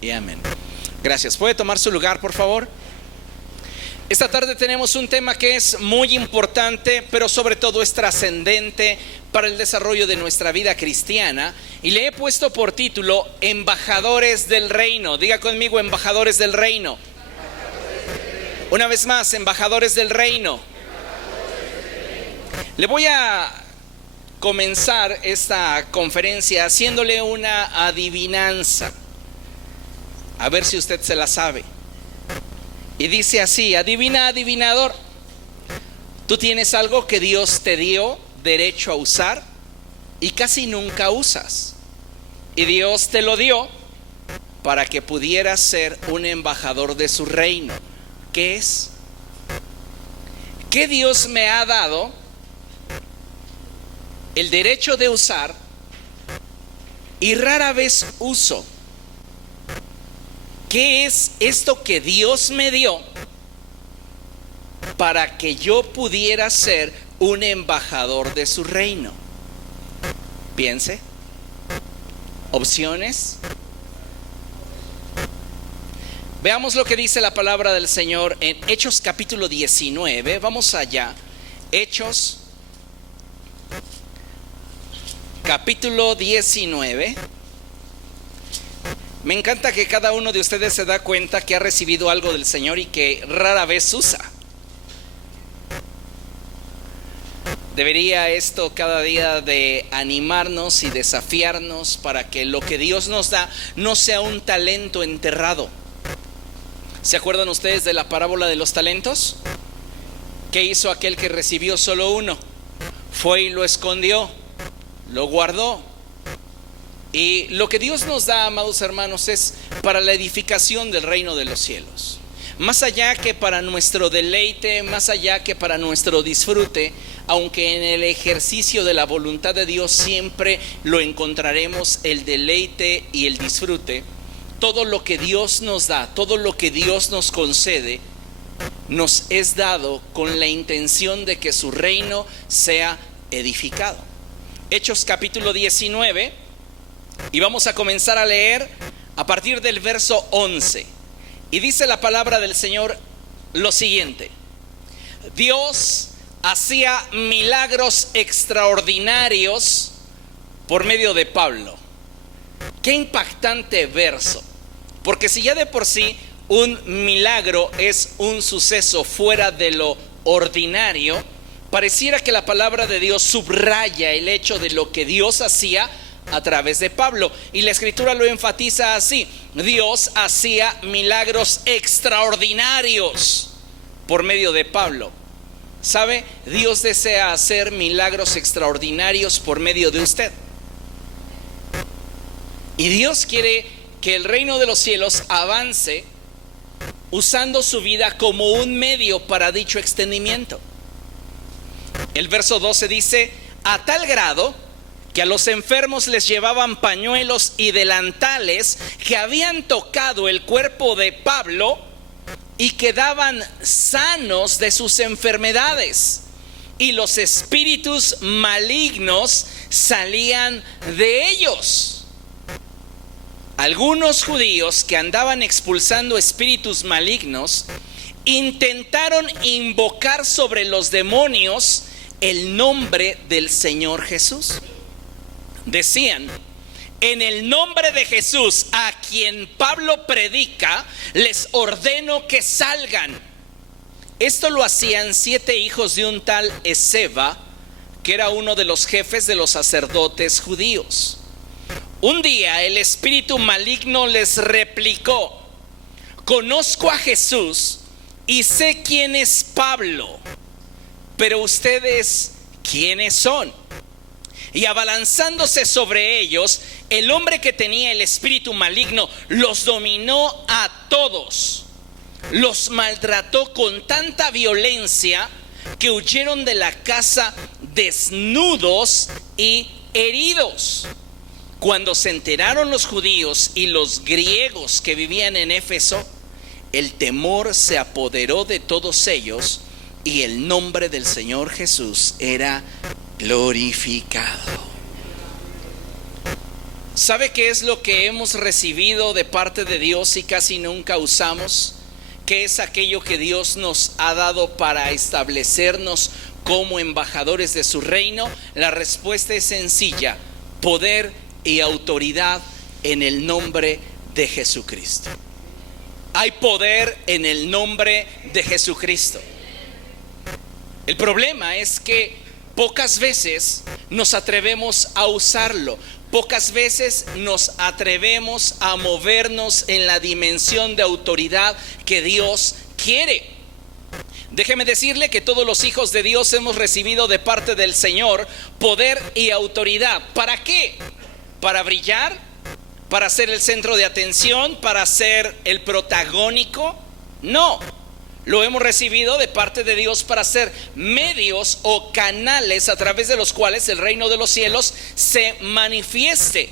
y amén. Gracias. ¿Puede tomar su lugar, por favor? Esta tarde tenemos un tema que es muy importante, pero sobre todo es trascendente para el desarrollo de nuestra vida cristiana. Y le he puesto por título Embajadores del Reino. Diga conmigo, embajadores del reino. Una vez más, embajadores del reino. Le voy a comenzar esta conferencia haciéndole una adivinanza. A ver si usted se la sabe. Y dice así: adivina, adivinador. Tú tienes algo que Dios te dio derecho a usar y casi nunca usas. Y Dios te lo dio para que pudieras ser un embajador de su reino. ¿Qué es? ¿Qué Dios me ha dado el derecho de usar y rara vez uso? ¿Qué es esto que Dios me dio para que yo pudiera ser un embajador de su reino? Piense. ¿Opciones? Veamos lo que dice la palabra del Señor en Hechos capítulo 19. Vamos allá. Hechos capítulo 19. Me encanta que cada uno de ustedes se da cuenta que ha recibido algo del Señor y que rara vez usa. Debería esto cada día de animarnos y desafiarnos para que lo que Dios nos da no sea un talento enterrado. ¿Se acuerdan ustedes de la parábola de los talentos? ¿Qué hizo aquel que recibió solo uno? Fue y lo escondió, lo guardó. Y lo que Dios nos da, amados hermanos, es para la edificación del reino de los cielos. Más allá que para nuestro deleite, más allá que para nuestro disfrute, aunque en el ejercicio de la voluntad de Dios siempre lo encontraremos el deleite y el disfrute. Todo lo que Dios nos da, todo lo que Dios nos concede, nos es dado con la intención de que su reino sea edificado. Hechos capítulo 19. Y vamos a comenzar a leer a partir del verso 11. Y dice la palabra del Señor lo siguiente: Dios hacía milagros extraordinarios por medio de Pablo. Qué impactante verso. Porque si ya de por sí un milagro es un suceso fuera de lo ordinario, pareciera que la palabra de Dios subraya el hecho de lo que Dios hacía a través de Pablo, y la escritura lo enfatiza así: Dios hacía milagros extraordinarios por medio de Pablo. ¿Sabe? Dios desea hacer milagros extraordinarios por medio de usted. Y Dios quiere que el reino de los cielos avance usando su vida como un medio para dicho extendimiento. El verso 12 dice: a tal grado que a los enfermos les llevaban pañuelos y delantales que habían tocado el cuerpo de Pablo y quedaban sanos de sus enfermedades, y los espíritus malignos salían de ellos. Algunos judíos que andaban expulsando espíritus malignos intentaron invocar sobre los demonios el nombre del Señor Jesús. Decían: en el nombre de Jesús, a quien Pablo predica, les ordeno que salgan. Esto lo hacían 7 hijos de un tal Esceva, que era uno de los jefes de los sacerdotes judíos. Un día el espíritu maligno les replicó: conozco a Jesús y sé quién es Pablo, pero ustedes, ¿quiénes son? Y abalanzándose sobre ellos, el hombre que tenía el espíritu maligno los dominó a todos. Los maltrató con tanta violencia que huyeron de la casa desnudos y heridos. Cuando se enteraron los judíos y los griegos que vivían en Éfeso, el temor se apoderó de todos ellos y el nombre del Señor Jesús era glorificado. ¿Sabe qué es lo que hemos recibido de parte de Dios y casi nunca usamos? ¿Qué es aquello que Dios nos ha dado para establecernos como embajadores de su reino? La respuesta es sencilla: poder y autoridad en el nombre de Jesucristo. Hay poder en el nombre de Jesucristo. El problema es que pocas veces nos atrevemos a usarlo. Pocas veces nos atrevemos a movernos en la dimensión de autoridad que Dios quiere. Déjeme decirle que todos los hijos de Dios hemos recibido de parte del Señor poder y autoridad. ¿Para qué? ¿Para brillar? ¿Para ser el centro de atención? ¿Para ser el protagónico? No. Lo hemos recibido de parte de Dios para ser medios o canales a través de los cuales el reino de los cielos se manifieste.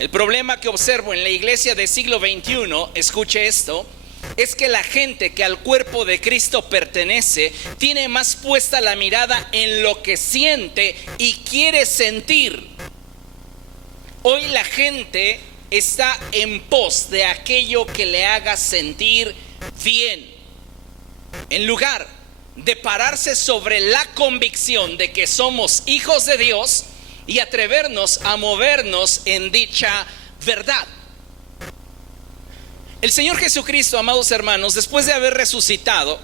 El problema que observo en la iglesia del siglo XXI, escuche esto, es que la gente que al cuerpo de Cristo pertenece tiene más puesta la mirada en lo que siente y quiere sentir. Hoy la gente está en pos de aquello que le haga sentir bien, en lugar de pararse sobre la convicción de que somos hijos de Dios y atrevernos a movernos en dicha verdad. El Señor Jesucristo, amados hermanos, después de haber resucitado,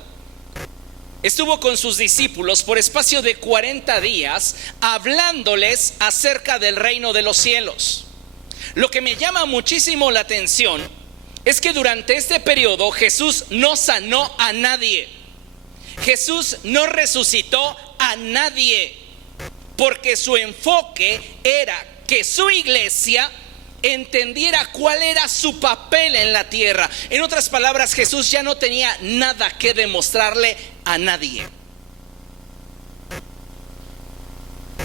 estuvo con sus discípulos por espacio de 40 días hablándoles acerca del reino de los cielos. Lo que me llama muchísimo la atención es que durante este periodo Jesús no sanó a nadie. Jesús no resucitó a nadie, porque su enfoque era que su iglesia entendiera cuál era su papel en la tierra. En otras palabras, Jesús ya no tenía nada que demostrarle a nadie.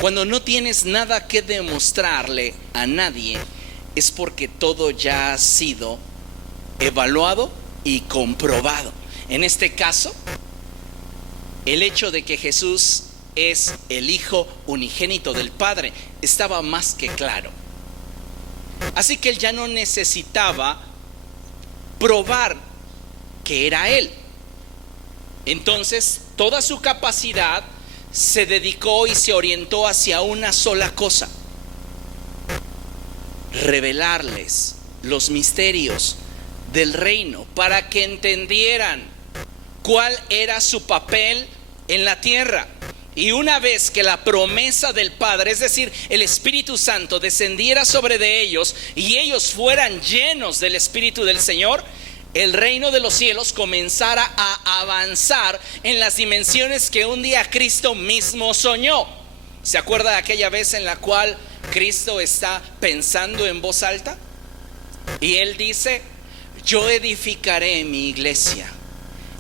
Cuando no tienes nada que demostrarle a nadie, es porque todo ya ha sido evaluado y comprobado. En este caso, el hecho de que Jesús es el Hijo unigénito del Padre estaba más que claro. Así que él ya no necesitaba probar que era él. Entonces, toda su capacidad se dedicó y se orientó hacia una sola cosa: revelarles los misterios del reino para que entendieran cuál era su papel en la tierra. Y una vez que la promesa del Padre, es decir, el Espíritu Santo, descendiera sobre de ellos y ellos fueran llenos del Espíritu del Señor, el reino de los cielos comenzara a avanzar en las dimensiones que un día Cristo mismo soñó. ¿Se acuerda de aquella vez en la cual Cristo está pensando en voz alta? Y él dice: yo edificaré mi iglesia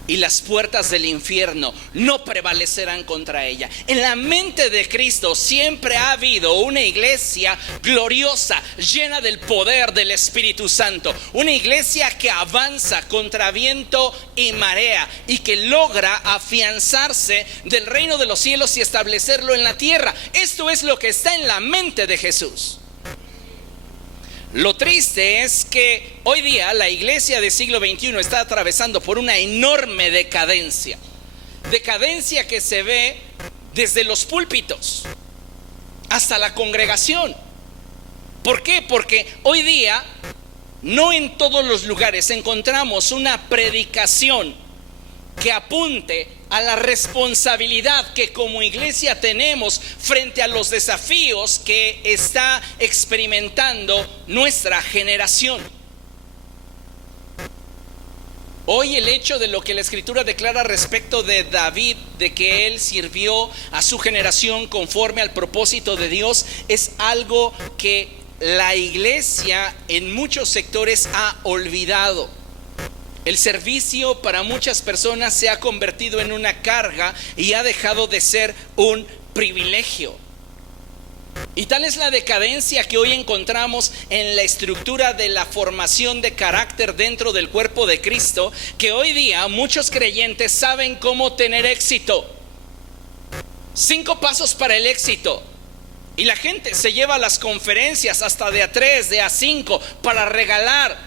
y las puertas del infierno no prevalecerán contra ella. En la mente de Cristo siempre ha habido una iglesia gloriosa, llena del poder del Espíritu Santo. Una iglesia que avanza contra viento y marea y que logra afianzarse del reino de los cielos y establecerlo en la tierra. Esto es lo que está en la mente de Jesús. Lo triste es que hoy día la iglesia del siglo XXI está atravesando por una enorme decadencia. Decadencia que se ve desde los púlpitos hasta la congregación. ¿Por qué? Porque hoy día no en todos los lugares encontramos una predicación que apunte a la responsabilidad que como iglesia tenemos frente a los desafíos que está experimentando nuestra generación. Hoy el hecho de lo que la Escritura declara respecto de David, de que él sirvió a su generación conforme al propósito de Dios, es algo que la iglesia en muchos sectores ha olvidado. El servicio para muchas personas se ha convertido en una carga y ha dejado de ser un privilegio. Y tal es la decadencia que hoy encontramos en la estructura de la formación de carácter dentro del cuerpo de Cristo, que hoy día muchos creyentes saben cómo tener éxito. 5 pasos para el éxito. Y la gente se lleva las conferencias hasta de A3, de A5 para regalar.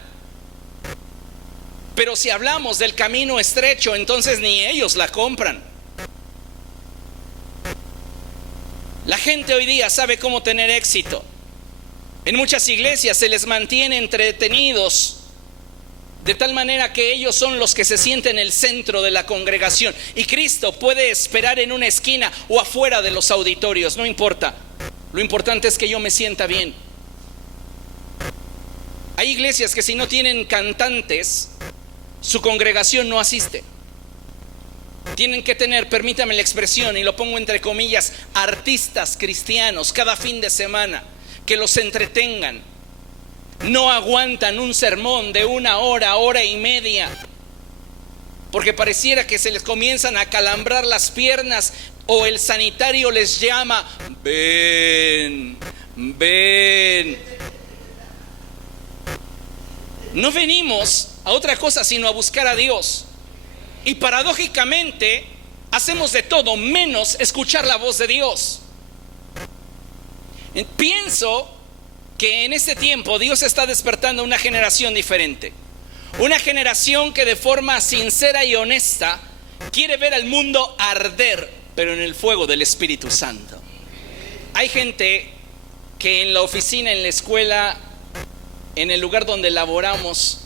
Pero si hablamos del camino estrecho, entonces ni ellos la compran. La gente hoy día sabe cómo tener éxito. En muchas iglesias se les mantiene entretenidos de tal manera que ellos son los que se sienten en el centro de la congregación. Y Cristo puede esperar en una esquina o afuera de los auditorios, no importa. Lo importante es que yo me sienta bien. Hay iglesias que si no tienen cantantes, su congregación no asiste. Tienen que tener, permítame la expresión, y lo pongo entre comillas, artistas cristianos cada fin de semana que los entretengan. No aguantan un sermón de 1 hora, hora y media, porque pareciera que se les comienzan a calambrar las piernas o el sanitario les llama: ven, ven. No venimos a otra cosa sino a buscar a Dios. Y paradójicamente hacemos de todo menos escuchar la voz de Dios. Pienso que en este tiempo Dios está despertando una generación diferente. Una generación que de forma sincera y honesta quiere ver al mundo arder, pero en el fuego del Espíritu Santo. Hay gente que en la oficina, en la escuela, en el lugar donde laboramos,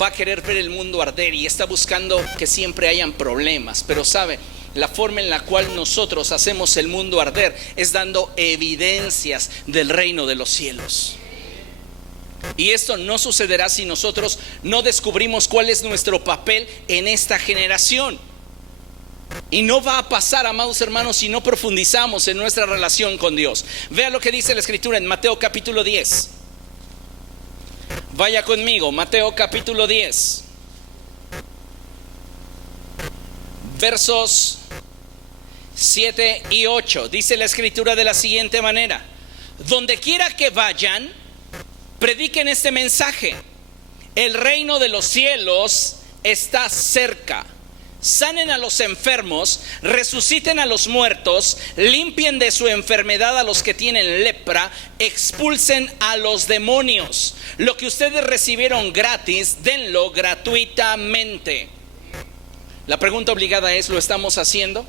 va a querer ver el mundo arder y está buscando que siempre hayan problemas. Pero sabe, la forma en la cual nosotros hacemos el mundo arder es dando evidencias del reino de los cielos. Y esto no sucederá si nosotros no descubrimos cuál es nuestro papel en esta generación. Y no va a pasar, amados hermanos, si no profundizamos en nuestra relación con Dios. Vea lo que dice la Escritura en Mateo capítulo 10. Vaya conmigo, Mateo capítulo 10, versos 7 y 8. Dice la Escritura de la siguiente manera: donde quiera que vayan, prediquen este mensaje: el reino de los cielos está cerca. Sanen a los enfermos, resuciten a los muertos, limpien de su enfermedad a los que tienen lepra, expulsen a los demonios. Lo que ustedes recibieron gratis, denlo gratuitamente. La pregunta obligada es: ¿lo estamos haciendo?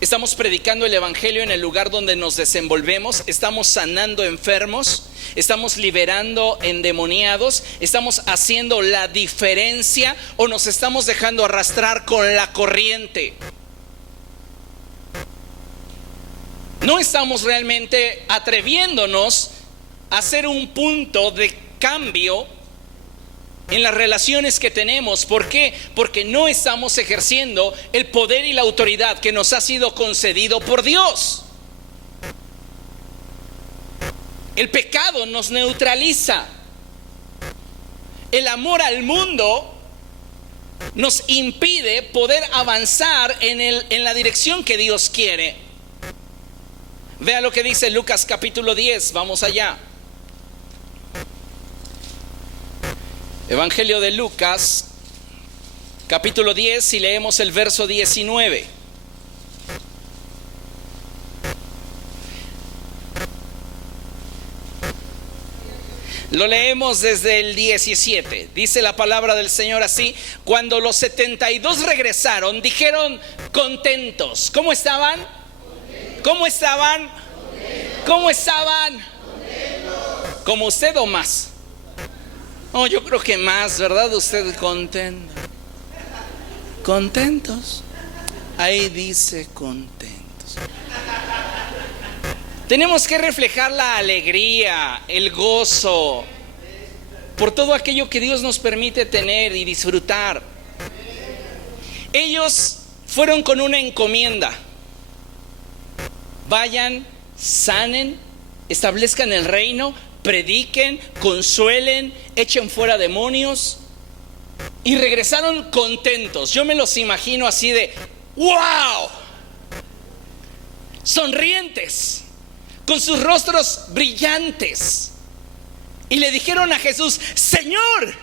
¿Estamos predicando el evangelio en el lugar donde nos desenvolvemos? ¿Estamos sanando enfermos? ¿Estamos liberando endemoniados? ¿Estamos haciendo la diferencia o nos estamos dejando arrastrar con la corriente? No estamos realmente atreviéndonos a hacer un punto de cambio en las relaciones que tenemos. ¿Por qué? Porque no estamos ejerciendo el poder y la autoridad que nos ha sido concedido por Dios. El pecado nos neutraliza. El amor al mundo nos impide poder avanzar en la dirección que Dios quiere. Vea lo que dice Lucas capítulo 10, vamos allá. Evangelio de Lucas, capítulo 10, y leemos el verso 19. Lo leemos desde el 17. Dice la palabra del Señor así: cuando los 72 regresaron, dijeron contentos. ¿Cómo estaban? ¿Cómo estaban? ¿Cómo estaban? ¿Como usted o más? Oh, yo creo que más, ¿verdad? Usted contento. Contentos. Ahí dice contentos. Tenemos que reflejar la alegría, el gozo por todo aquello que Dios nos permite tener y disfrutar. Ellos fueron con una encomienda: vayan, sanen, establezcan el reino, prediquen, consuelen, echen fuera demonios. Y regresaron contentos. Yo me los imagino así de ¡wow! Sonrientes, con sus rostros brillantes. Y le dijeron a Jesús: Señor,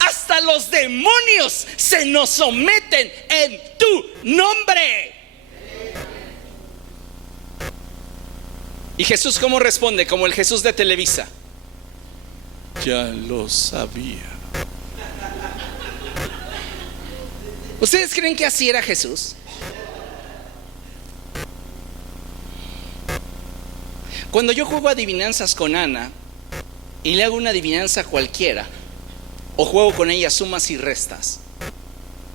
hasta los demonios se nos someten en tu nombre. ¿Y Jesús cómo responde? Como el Jesús de Televisa. Ya lo sabía. ¿Ustedes creen que así era Jesús? Cuando yo juego adivinanzas con Ana y le hago una adivinanza cualquiera, o juego con ella sumas y restas.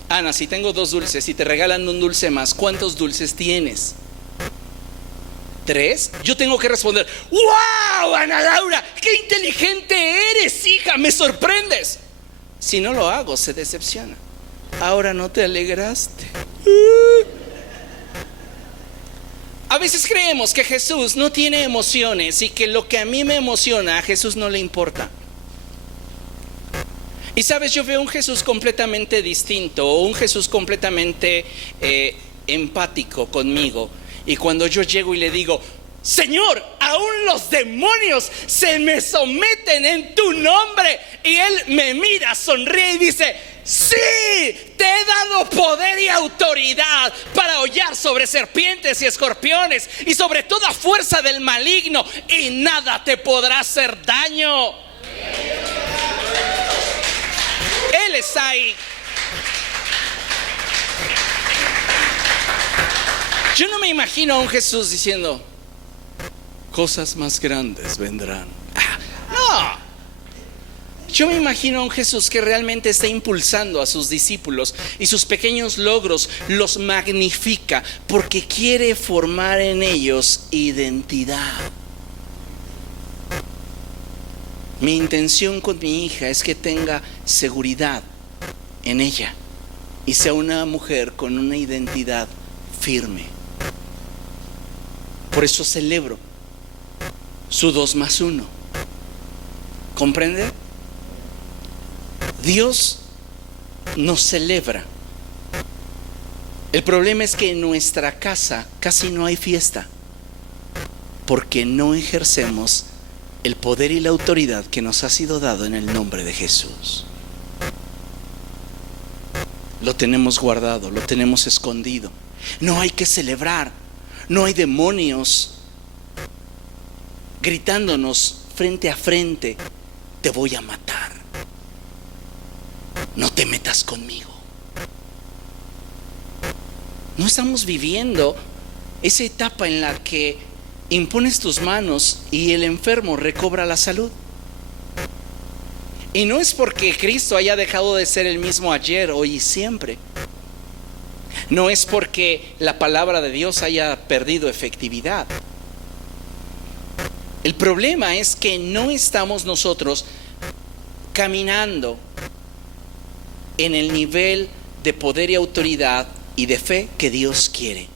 Ana, si tengo 2 dulces y te regalan un dulce más, ¿cuántos dulces tienes? 3. Yo tengo que responder: ¡wow, Ana Laura! ¡Qué inteligente eres, hija! ¡Me sorprendes! Si no lo hago, se decepciona. Ahora no te alegraste. A veces creemos que Jesús no tiene emociones y que lo que a mí me emociona a Jesús no le importa. Y sabes, yo veo un Jesús completamente distinto, un Jesús completamente empático conmigo. Y cuando yo llego y le digo: Señor, aún los demonios se me someten en tu nombre, y Él me mira, sonríe y dice: sí, te he dado poder y autoridad para hollar sobre serpientes y escorpiones y sobre toda fuerza del maligno, y nada te podrá hacer daño. Él está ahí. Yo no me imagino a un Jesús diciendo: cosas más grandes vendrán. No. Yo me imagino a un Jesús que realmente está impulsando a sus discípulos y sus pequeños logros los magnifica porque quiere formar en ellos identidad. Mi intención con mi hija es que tenga seguridad en ella y sea una mujer con una identidad firme. Por eso celebro su 2+1. ¿Comprende? Dios nos celebra. El problema es que en nuestra casa casi no hay fiesta, porque no ejercemos el poder y la autoridad que nos ha sido dado en el nombre de Jesús. Lo tenemos guardado, lo tenemos escondido. No hay que celebrar. No hay demonios gritándonos frente a frente: te voy a matar, no te metas conmigo. No estamos viviendo esa etapa en la que impones tus manos y el enfermo recobra la salud. Y no es porque Cristo haya dejado de ser el mismo ayer, hoy y siempre. No es porque la palabra de Dios haya perdido efectividad. El problema es que no estamos nosotros caminando en el nivel de poder y autoridad y de fe que Dios quiere.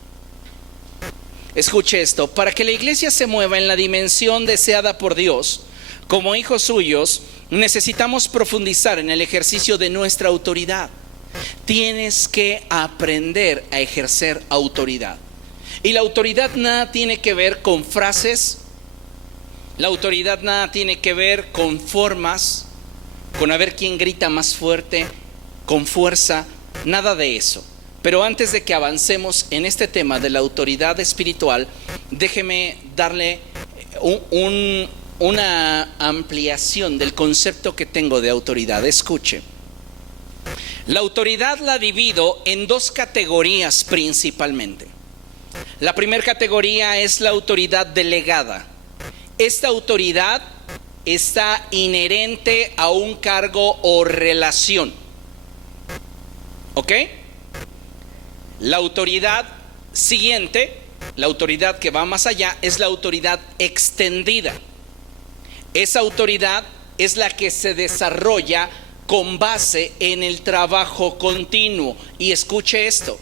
Escuche esto: para que la iglesia se mueva en la dimensión deseada por Dios, como hijos suyos, necesitamos profundizar en el ejercicio de nuestra autoridad. Tienes que aprender a ejercer autoridad. Y la autoridad nada tiene que ver con frases. La autoridad nada tiene que ver con formas, con a ver quién grita más fuerte, con fuerza, nada de eso. Pero antes de que avancemos en este tema de la autoridad espiritual, déjeme darle una ampliación del concepto que tengo de autoridad. Escuche. La autoridad la divido en 2 categorías principalmente. La primera categoría es la autoridad delegada. Esta autoridad está inherente a un cargo o relación. ¿Ok? La autoridad siguiente, la autoridad que va más allá, es la autoridad extendida. Esa autoridad es la que se desarrolla con base en el trabajo continuo. Y escuche esto: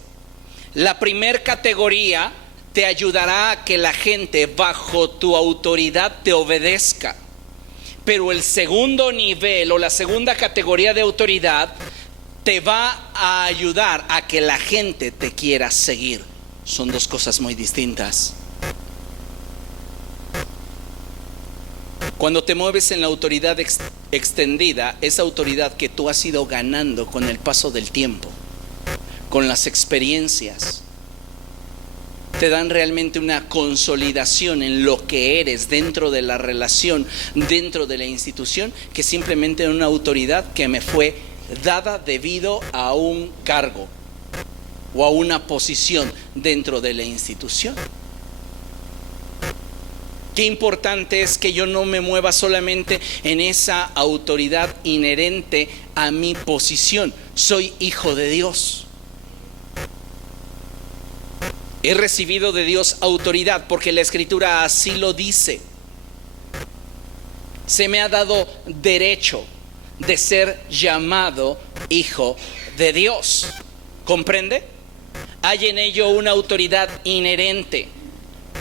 la primera categoría te ayudará a que la gente bajo tu autoridad te obedezca. Pero el segundo nivel o la segunda categoría de autoridad te va a ayudar a que la gente te quiera seguir. Son 2 cosas muy distintas. Cuando te mueves en la autoridad extendida, esa autoridad que tú has ido ganando con el paso del tiempo, con las experiencias, te dan realmente una consolidación en lo que eres dentro de la relación, dentro de la institución, que simplemente una autoridad que me fue dada debido a un cargo o a una posición dentro de la institución. Qué importante es que yo no me mueva solamente en esa autoridad inherente a mi posición. Soy hijo de Dios. He recibido de Dios autoridad porque la Escritura así lo dice. Se me ha dado derecho de ser llamado hijo de Dios. ¿Comprende? Hay en ello una autoridad inherente,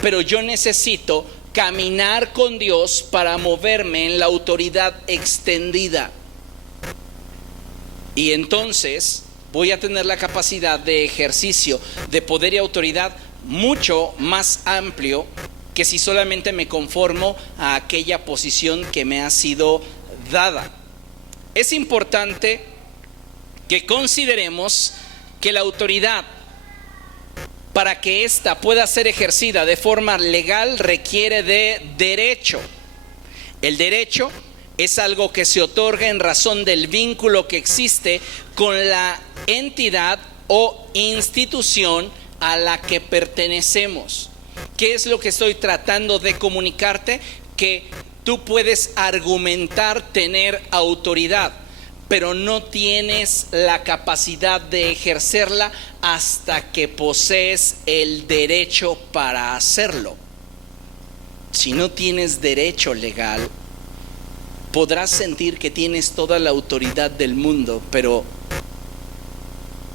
pero yo necesito caminar con Dios para moverme en la autoridad extendida. Y entonces voy a tener la capacidad de ejercicio de poder y autoridad mucho más amplio que si solamente me conformo a aquella posición que me ha sido dada. Es importante que consideremos que la autoridad, para que ésta pueda ser ejercida de forma legal, requiere de derecho. El derecho es algo que se otorga en razón del vínculo que existe con la entidad o institución a la que pertenecemos. ¿Qué es lo que estoy tratando de comunicarte? Que tú puedes argumentar tener autoridad, pero no tienes la capacidad de ejercerla hasta que posees el derecho para hacerlo. Si no tienes derecho legal, podrás sentir que tienes toda la autoridad del mundo, pero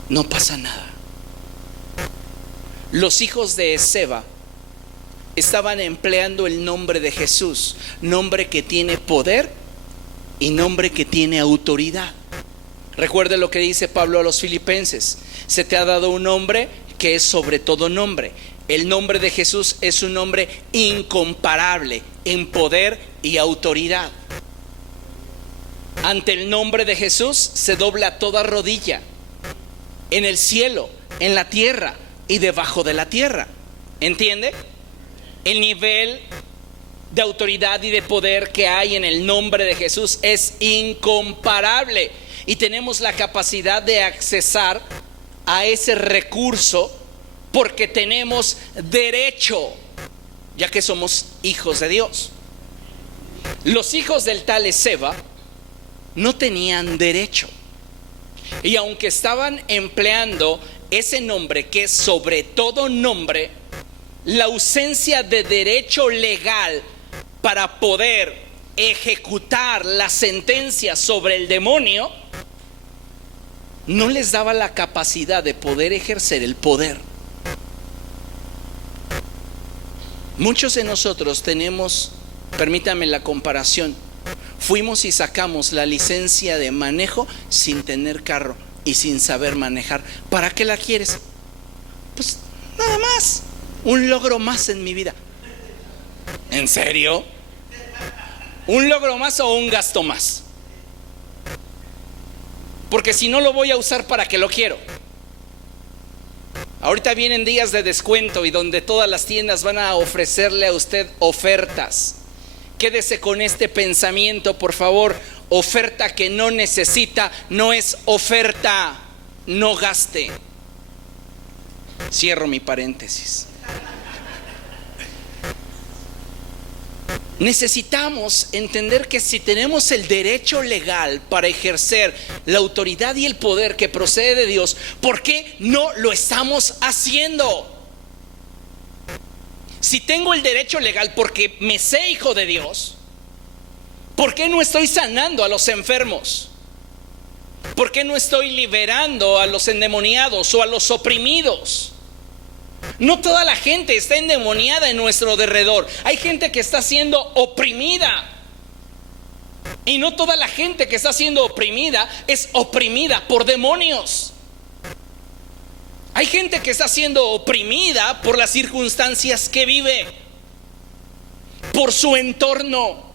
no pasa nada. Los hijos de Esceva estaban empleando el nombre de Jesús, nombre que tiene poder y nombre que tiene autoridad. Recuerde lo que dice Pablo a los Filipenses: se te ha dado un nombre que es sobre todo nombre. El nombre de Jesús es un nombre incomparable en poder y autoridad. Ante el nombre de Jesús se dobla toda rodilla, en el cielo, en la tierra y debajo de la tierra. ¿Entiende? El nivel de autoridad y de poder que hay en el nombre de Jesús es incomparable, y tenemos la capacidad de accesar a ese recurso porque tenemos derecho, ya que somos hijos de Dios. Los hijos del tal Esceva no tenían derecho, y aunque estaban empleando ese nombre que es sobre todo nombre, la ausencia de derecho legal para poder ejecutar la sentencia sobre el demonio no les daba la capacidad de poder ejercer el poder. Muchos de nosotros tenemos, permítame la comparación, fuimos y sacamos la licencia de manejo sin tener carro y sin saber manejar. ¿Para qué la quieres? Pues nada más, un logro más en mi vida. ¿En serio? ¿Un logro más o un gasto más? Porque si no lo voy a usar, ¿para qué lo quiero? Ahorita vienen días de descuento y donde todas las tiendas van a ofrecerle a usted ofertas. Quédese con este pensamiento, por favor. Oferta que no necesita no es oferta. No gaste. Cierro mi paréntesis. Necesitamos entender que si tenemos el derecho legal para ejercer la autoridad y el poder que procede de Dios, ¿por qué no lo estamos haciendo? Si tengo el derecho legal porque me sé hijo de Dios, ¿por qué no estoy sanando a los enfermos? ¿Por qué no estoy liberando a los endemoniados o a los oprimidos? No toda la gente está endemoniada en nuestro derredor. Hay gente que está siendo oprimida. Y no toda la gente que está siendo oprimida es oprimida por demonios. Hay gente que está siendo oprimida por las circunstancias que vive, por su entorno,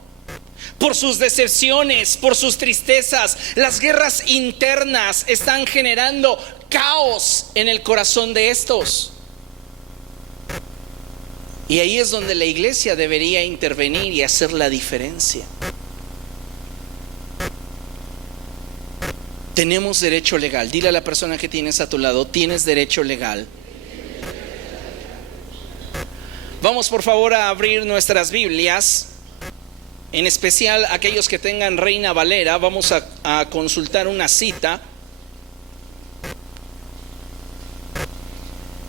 por sus decepciones, por sus tristezas. Las guerras internas están generando caos en el corazón de estos. Y ahí es donde la iglesia debería intervenir y hacer la diferencia. Tenemos derecho legal. Dile a la persona que tienes a tu lado, tienes derecho legal. Vamos por favor a abrir nuestras Biblias, en especial aquellos que tengan Reina Valera. Vamos a consultar una cita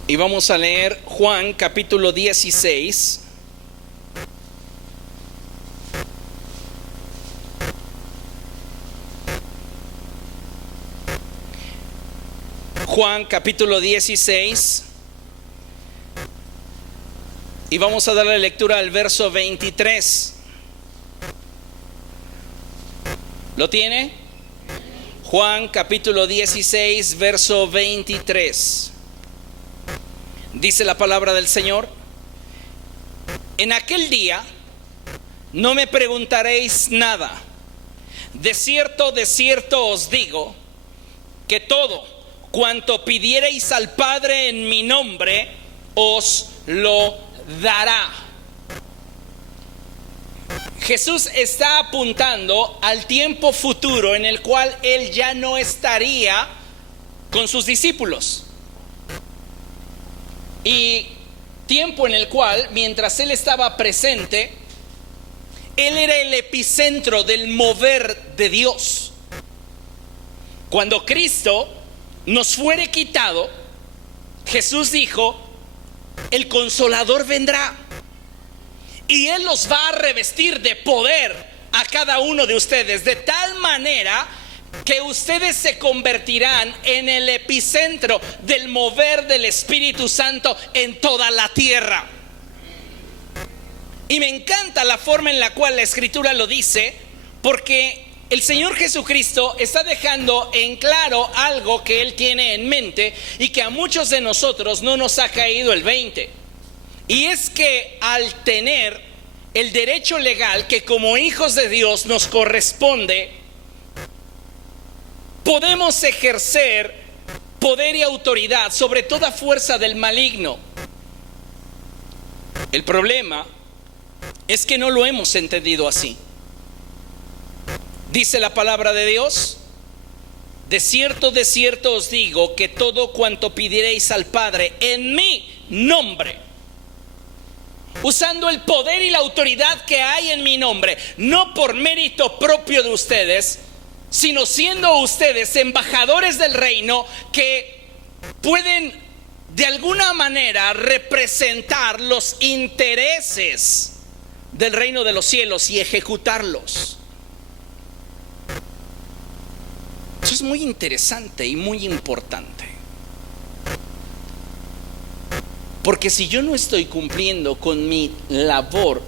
y vamos a leer Juan capítulo 16. Juan capítulo 16. Y vamos a darle lectura al verso 23. ¿Lo tiene? Juan capítulo 16, verso 23. Dice la palabra del Señor: en aquel día no me preguntaréis nada. De cierto os digo, que todo cuanto pidiereis al Padre en mi nombre, os lo dará. Jesús está apuntando al tiempo futuro en el cual Él ya no estaría con sus discípulos. Y tiempo en el cual, mientras Él estaba presente, Él era el epicentro del mover de Dios. Cuando Cristo nos fuere quitado, Jesús dijo: el Consolador vendrá y Él los va a revestir de poder a cada uno de ustedes, de tal manera que ustedes se convertirán en el epicentro del mover del Espíritu Santo en toda la tierra. Y me encanta la forma en la cual la Escritura lo dice, porque el Señor Jesucristo está dejando en claro algo que Él tiene en mente y que a muchos de nosotros no nos ha caído el 20. Y es que al tener el derecho legal que como hijos de Dios nos corresponde, podemos ejercer poder y autoridad sobre toda fuerza del maligno. El problema es que no lo hemos entendido así. Dice la palabra de Dios: de cierto os digo, que todo cuanto pidiereis al Padre en mi nombre, usando el poder y la autoridad que hay en mi nombre, no por mérito propio de ustedes, sino siendo ustedes embajadores del reino, que pueden de alguna manera representar los intereses del reino de los cielos y ejecutarlos. Eso es muy interesante y muy importante. Porque si yo no estoy cumpliendo con mi labor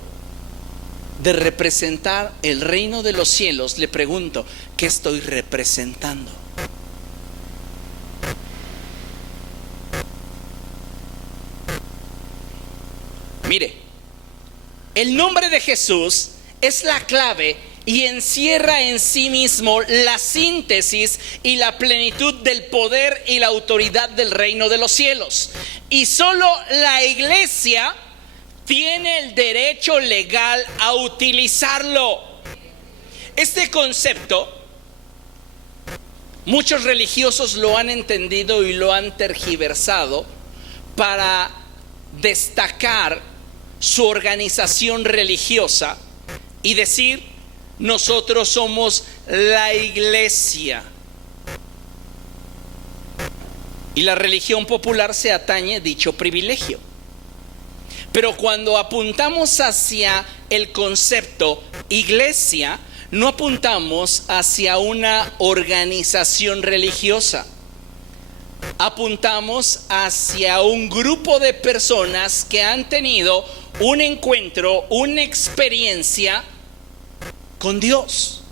de representar el reino de los cielos, le pregunto: ¿qué estoy representando? Mire, el nombre de Jesús es la clave y encierra en sí mismo la síntesis y la plenitud del poder y la autoridad del reino de los cielos. Y solo la iglesia tiene el derecho legal a utilizarlo. Este concepto, muchos religiosos lo han entendido y lo han tergiversado para destacar su organización religiosa y decir: nosotros somos la iglesia. Y la religión popular se atañe dicho privilegio. Pero cuando apuntamos hacia el concepto iglesia, no apuntamos hacia una organización religiosa. Apuntamos hacia un grupo de personas que han tenido un encuentro, una experiencia con Dios.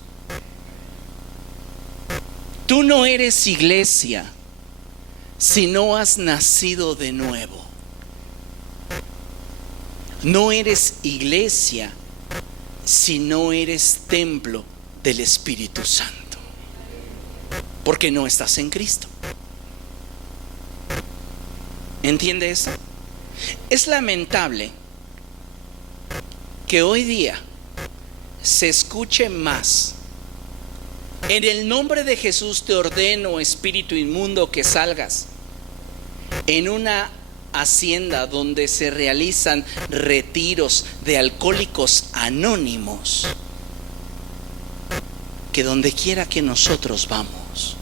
Tú no eres iglesia si no has nacido de nuevo. No eres iglesia si no eres templo del Espíritu Santo, porque no estás en Cristo. ¿Entiende eso? Es lamentable que hoy día se escuche más: en el nombre de Jesús te ordeno, espíritu inmundo, que salgas, en una hacienda donde se realizan retiros de alcohólicos anónimos, que donde quiera que nosotros vamos.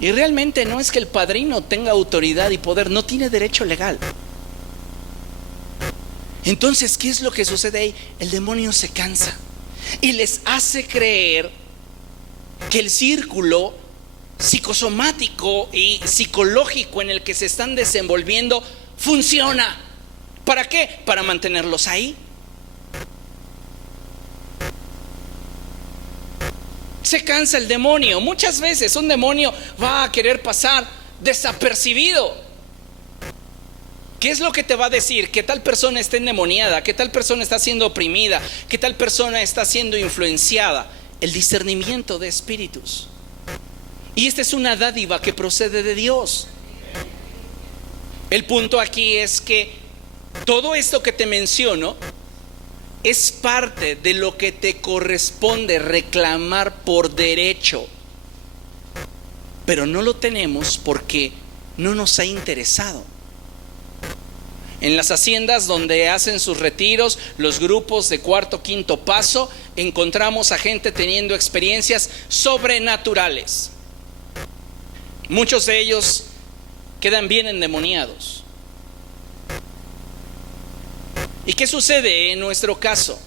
Y realmente no es que el padrino tenga autoridad y poder, no tiene derecho legal. Entonces, ¿qué es lo que sucede ahí? El demonio se cansa y les hace creer que el círculo psicosomático y psicológico en el que se están desenvolviendo funciona. ¿Para qué? Para mantenerlos ahí. Se cansa el demonio. Muchas veces un demonio va a querer pasar desapercibido. ¿Qué es lo que te va a decir? Que tal persona está endemoniada, que tal persona está siendo oprimida, que tal persona está siendo influenciada. El discernimiento de espíritus. Y esta es una dádiva que procede de Dios. El punto aquí es que todo esto que te menciono es parte de lo que te corresponde reclamar por derecho, pero no lo tenemos porque no nos ha interesado. En las haciendas donde hacen sus retiros, los grupos de cuarto, quinto paso, encontramos a gente teniendo experiencias sobrenaturales. Muchos de ellos quedan bien endemoniados. ¿Y qué sucede en nuestro caso?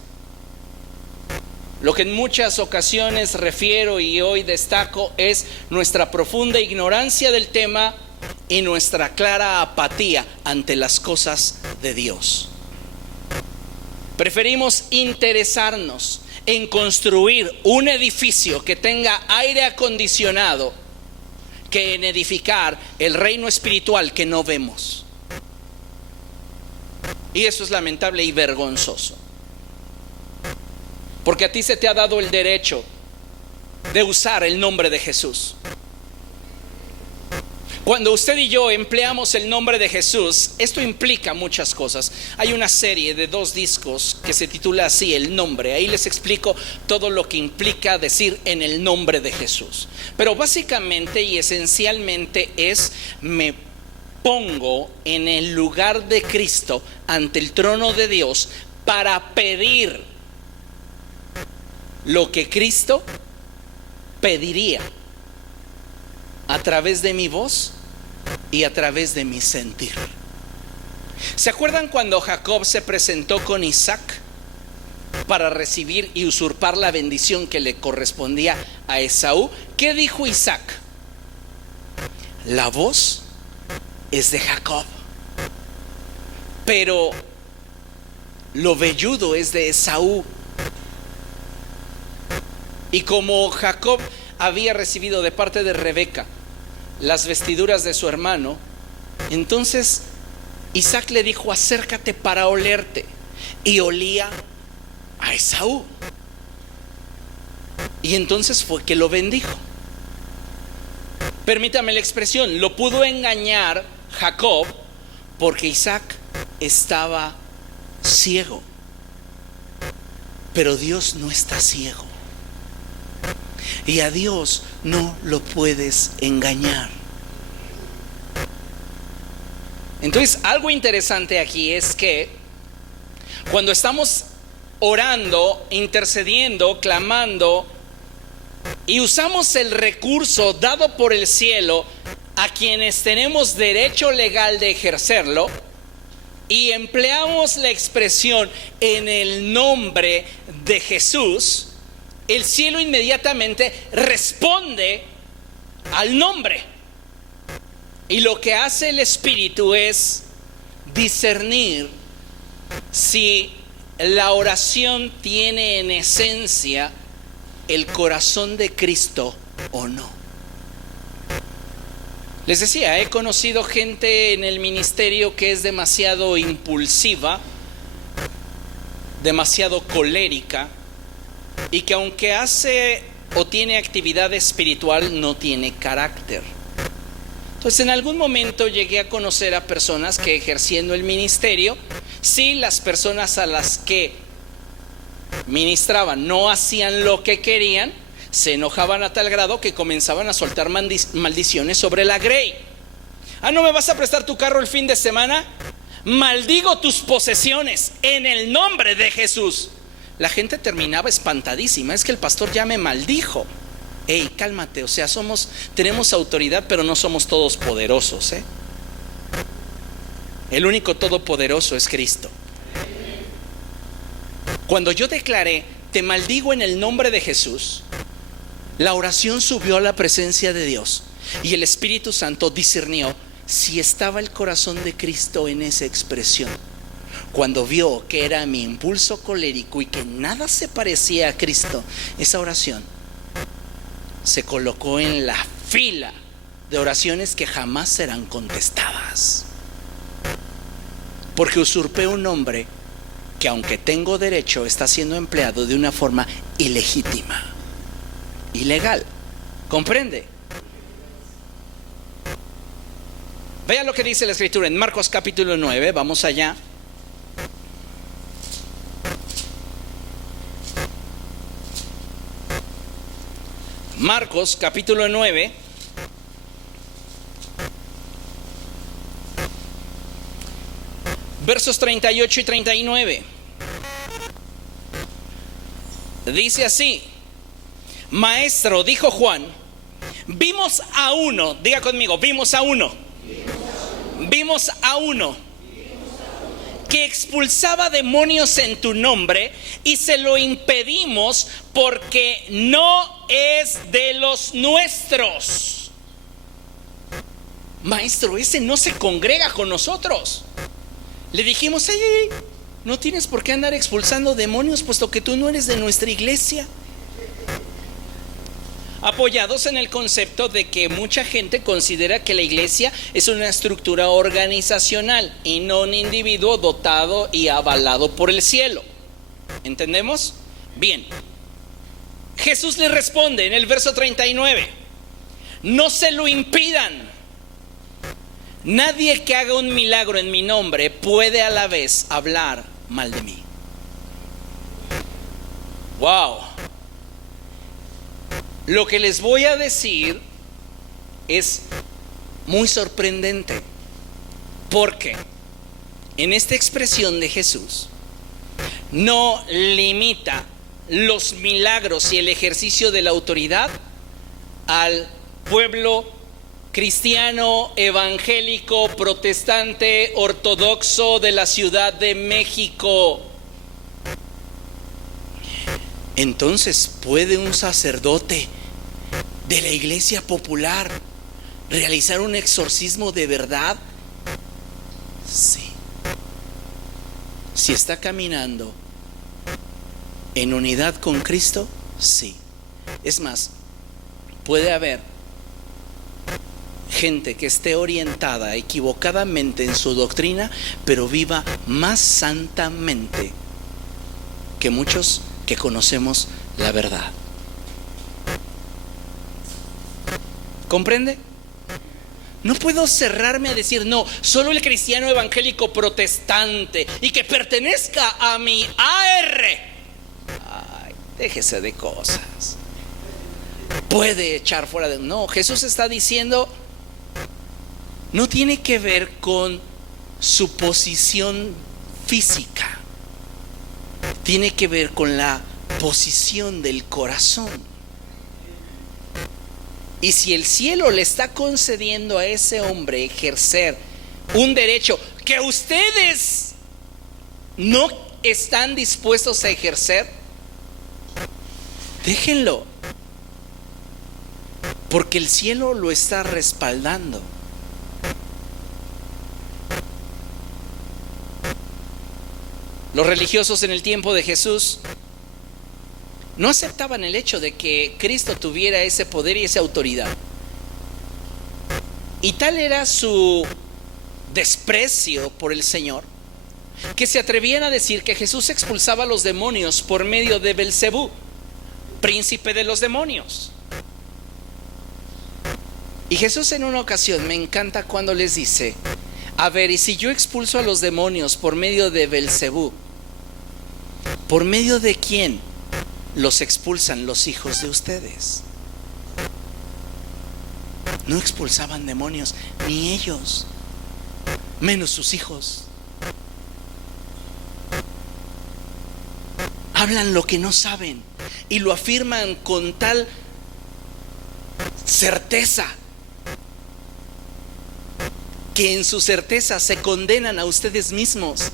Lo que en muchas ocasiones refiero y hoy destaco es nuestra profunda ignorancia del tema y nuestra clara apatía ante las cosas de Dios. Preferimos interesarnos en construir un edificio que tenga aire acondicionado que en edificar el reino espiritual que no vemos. Y eso es lamentable y vergonzoso, porque a ti se te ha dado el derecho de usar el nombre de Jesús. Cuando usted y yo empleamos el nombre de Jesús, esto implica muchas cosas. Hay una serie de 2 discos que se titula así, El Nombre. Ahí les explico todo lo que implica decir en el nombre de Jesús. Pero básicamente y esencialmente es: me pongo en el lugar de Cristo ante el trono de Dios para pedir lo que Cristo pediría a través de mi voz y a través de mi sentir. ¿Se acuerdan cuando Jacob se presentó con Isaac para recibir y usurpar la bendición que le correspondía a Esaú? ¿Qué dijo Isaac? La voz es de Jacob, pero lo velludo es de Esaú. Y como Jacob había recibido de parte de Rebeca las vestiduras de su hermano, entonces Isaac le dijo: acércate para olerte. Y olía a Esaú. Y entonces fue que lo bendijo. Permítame la expresión, lo pudo engañar Jacob porque Isaac estaba ciego. Pero Dios no está ciego. Y a Dios no lo puedes engañar. Entonces, algo interesante aquí es que cuando estamos orando, intercediendo, clamando, y usamos el recurso dado por el cielo a quienes tenemos derecho legal de ejercerlo, y empleamos la expresión en el nombre de Jesús, el cielo inmediatamente responde al nombre. Y lo que hace el Espíritu es discernir si la oración tiene en esencia el corazón de Cristo o no. Les decía, he conocido gente en el ministerio que es demasiado impulsiva, demasiado colérica, y que aunque hace o tiene actividad espiritual, no tiene carácter. Entonces, en algún momento llegué a conocer a personas que, ejerciendo el ministerio, si las personas a las que ministraban no hacían lo que querían, se enojaban a tal grado que comenzaban a soltar maldiciones sobre la grey. ¿No me vas a prestar tu carro el fin de semana? Maldigo tus posesiones en el nombre de Jesús. La gente terminaba espantadísima. Es que el pastor ya me maldijo. Ey, cálmate, o sea, tenemos autoridad, pero no somos todos poderosos, ¿eh? El único todopoderoso es Cristo. Cuando yo declaré, te maldigo en el nombre de Jesús, la oración subió a la presencia de Dios y el Espíritu Santo discernió si estaba el corazón de Cristo en esa expresión. Cuando vio que era mi impulso colérico y que nada se parecía a Cristo, esa oración se colocó en la fila de oraciones que jamás serán contestadas, porque usurpé un nombre que, aunque tengo derecho, está siendo empleado de una forma ilegítima, ilegal. ¿Comprende? Vea lo que dice la Escritura en Marcos capítulo 9. Vamos allá. Marcos capítulo 9, versos 38 y 39. Dice así: Maestro, dijo Juan, vimos a uno, diga conmigo, vimos a uno que expulsaba demonios en tu nombre y se lo impedimos porque no es de los nuestros. Maestro, ese no se congrega con nosotros. Le dijimos, hey, no tienes por qué andar expulsando demonios puesto que tú no eres de nuestra iglesia. Apoyados en el concepto de que mucha gente considera que la iglesia es una estructura organizacional y no un individuo dotado y avalado por el cielo. ¿Entendemos? Bien. Jesús le responde en el verso 39: no se lo impidan. Nadie que haga un milagro en mi nombre puede a la vez hablar mal de mí. Wow. Lo que les voy a decir es muy sorprendente, porque en esta expresión de Jesús no limita los milagros y el ejercicio de la autoridad al pueblo cristiano, evangélico, protestante, ortodoxo de la Ciudad de México. Entonces, ¿puede un sacerdote de la iglesia popular realizar un exorcismo de verdad? Sí. Si está caminando en unidad con Cristo, sí. Es más, puede haber gente que esté orientada equivocadamente en su doctrina, pero viva más santamente que muchos que conocemos la verdad. ¿Comprende? No puedo cerrarme a decir, no, solo el cristiano evangélico protestante y que pertenezca a mi AR. Ay, déjese de cosas. Puede echar fuera de... No, Jesús está diciendo, no tiene que ver con su posición física. Tiene que ver con la posición del corazón. Y si el cielo le está concediendo a ese hombre ejercer un derecho que ustedes no están dispuestos a ejercer, déjenlo, porque el cielo lo está respaldando. Los religiosos en el tiempo de Jesús no aceptaban el hecho de que Cristo tuviera ese poder y esa autoridad. Y tal era su desprecio por el Señor, que se atrevían a decir que Jesús expulsaba a los demonios por medio de Belcebú, príncipe de los demonios. Y Jesús en una ocasión, me encanta cuando les dice: a ver, y si yo expulso a los demonios por medio de Belcebú, ¿por medio de quién los expulsan los hijos de ustedes? No expulsaban demonios, ni ellos, menos sus hijos. Hablan lo que no saben y lo afirman con tal certeza que en su certeza se condenan a ustedes mismos.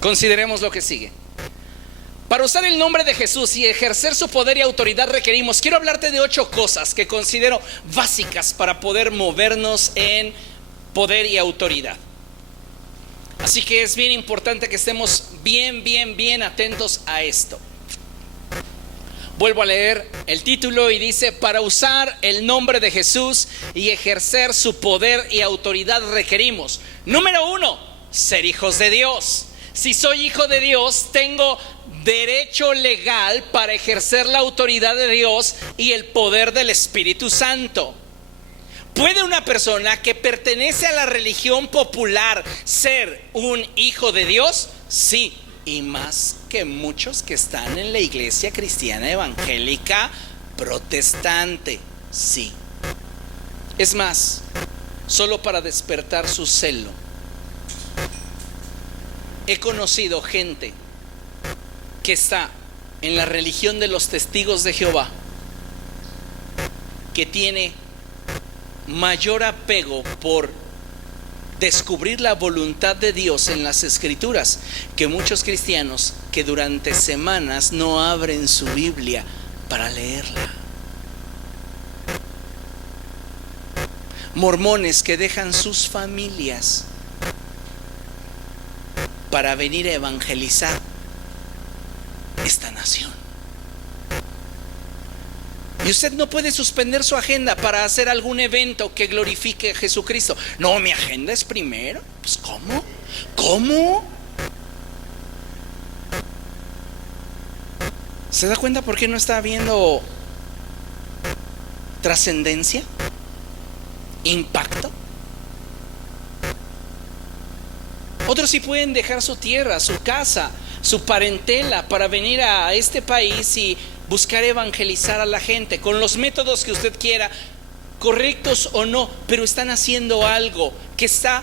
Consideremos lo que sigue. Para usar el nombre de Jesús y ejercer su poder y autoridad requerimos, quiero hablarte de 8 cosas que considero básicas para poder movernos en poder y autoridad. Así que es bien importante que estemos bien atentos a esto. Vuelvo a leer el título y dice: para usar el nombre de Jesús y ejercer su poder y autoridad requerimos, número 1, ser hijos de Dios. Si soy hijo de Dios, tengo derecho legal para ejercer la autoridad de Dios y el poder del Espíritu Santo. ¿Puede una persona que pertenece a la religión popular ser un hijo de Dios? Sí, y más que muchos que están en la iglesia cristiana evangélica protestante. Sí. Es más, solo para despertar su celo, he conocido gente que está en la religión de los testigos de Jehová, que tiene mayor apego por descubrir la voluntad de Dios en las Escrituras que muchos cristianos que durante semanas no abren su Biblia para leerla. Mormones que dejan sus familias para venir a evangelizar esta nación. Y usted no puede suspender su agenda para hacer algún evento que glorifique a Jesucristo. No, mi agenda es primero. Pues ¿cómo? ¿Se da cuenta por qué no está habiendo trascendencia? ¿Impacto? Otros sí pueden dejar su tierra, su casa, su parentela para venir a este país y buscar evangelizar a la gente con los métodos que usted quiera, correctos o no, pero están haciendo algo que está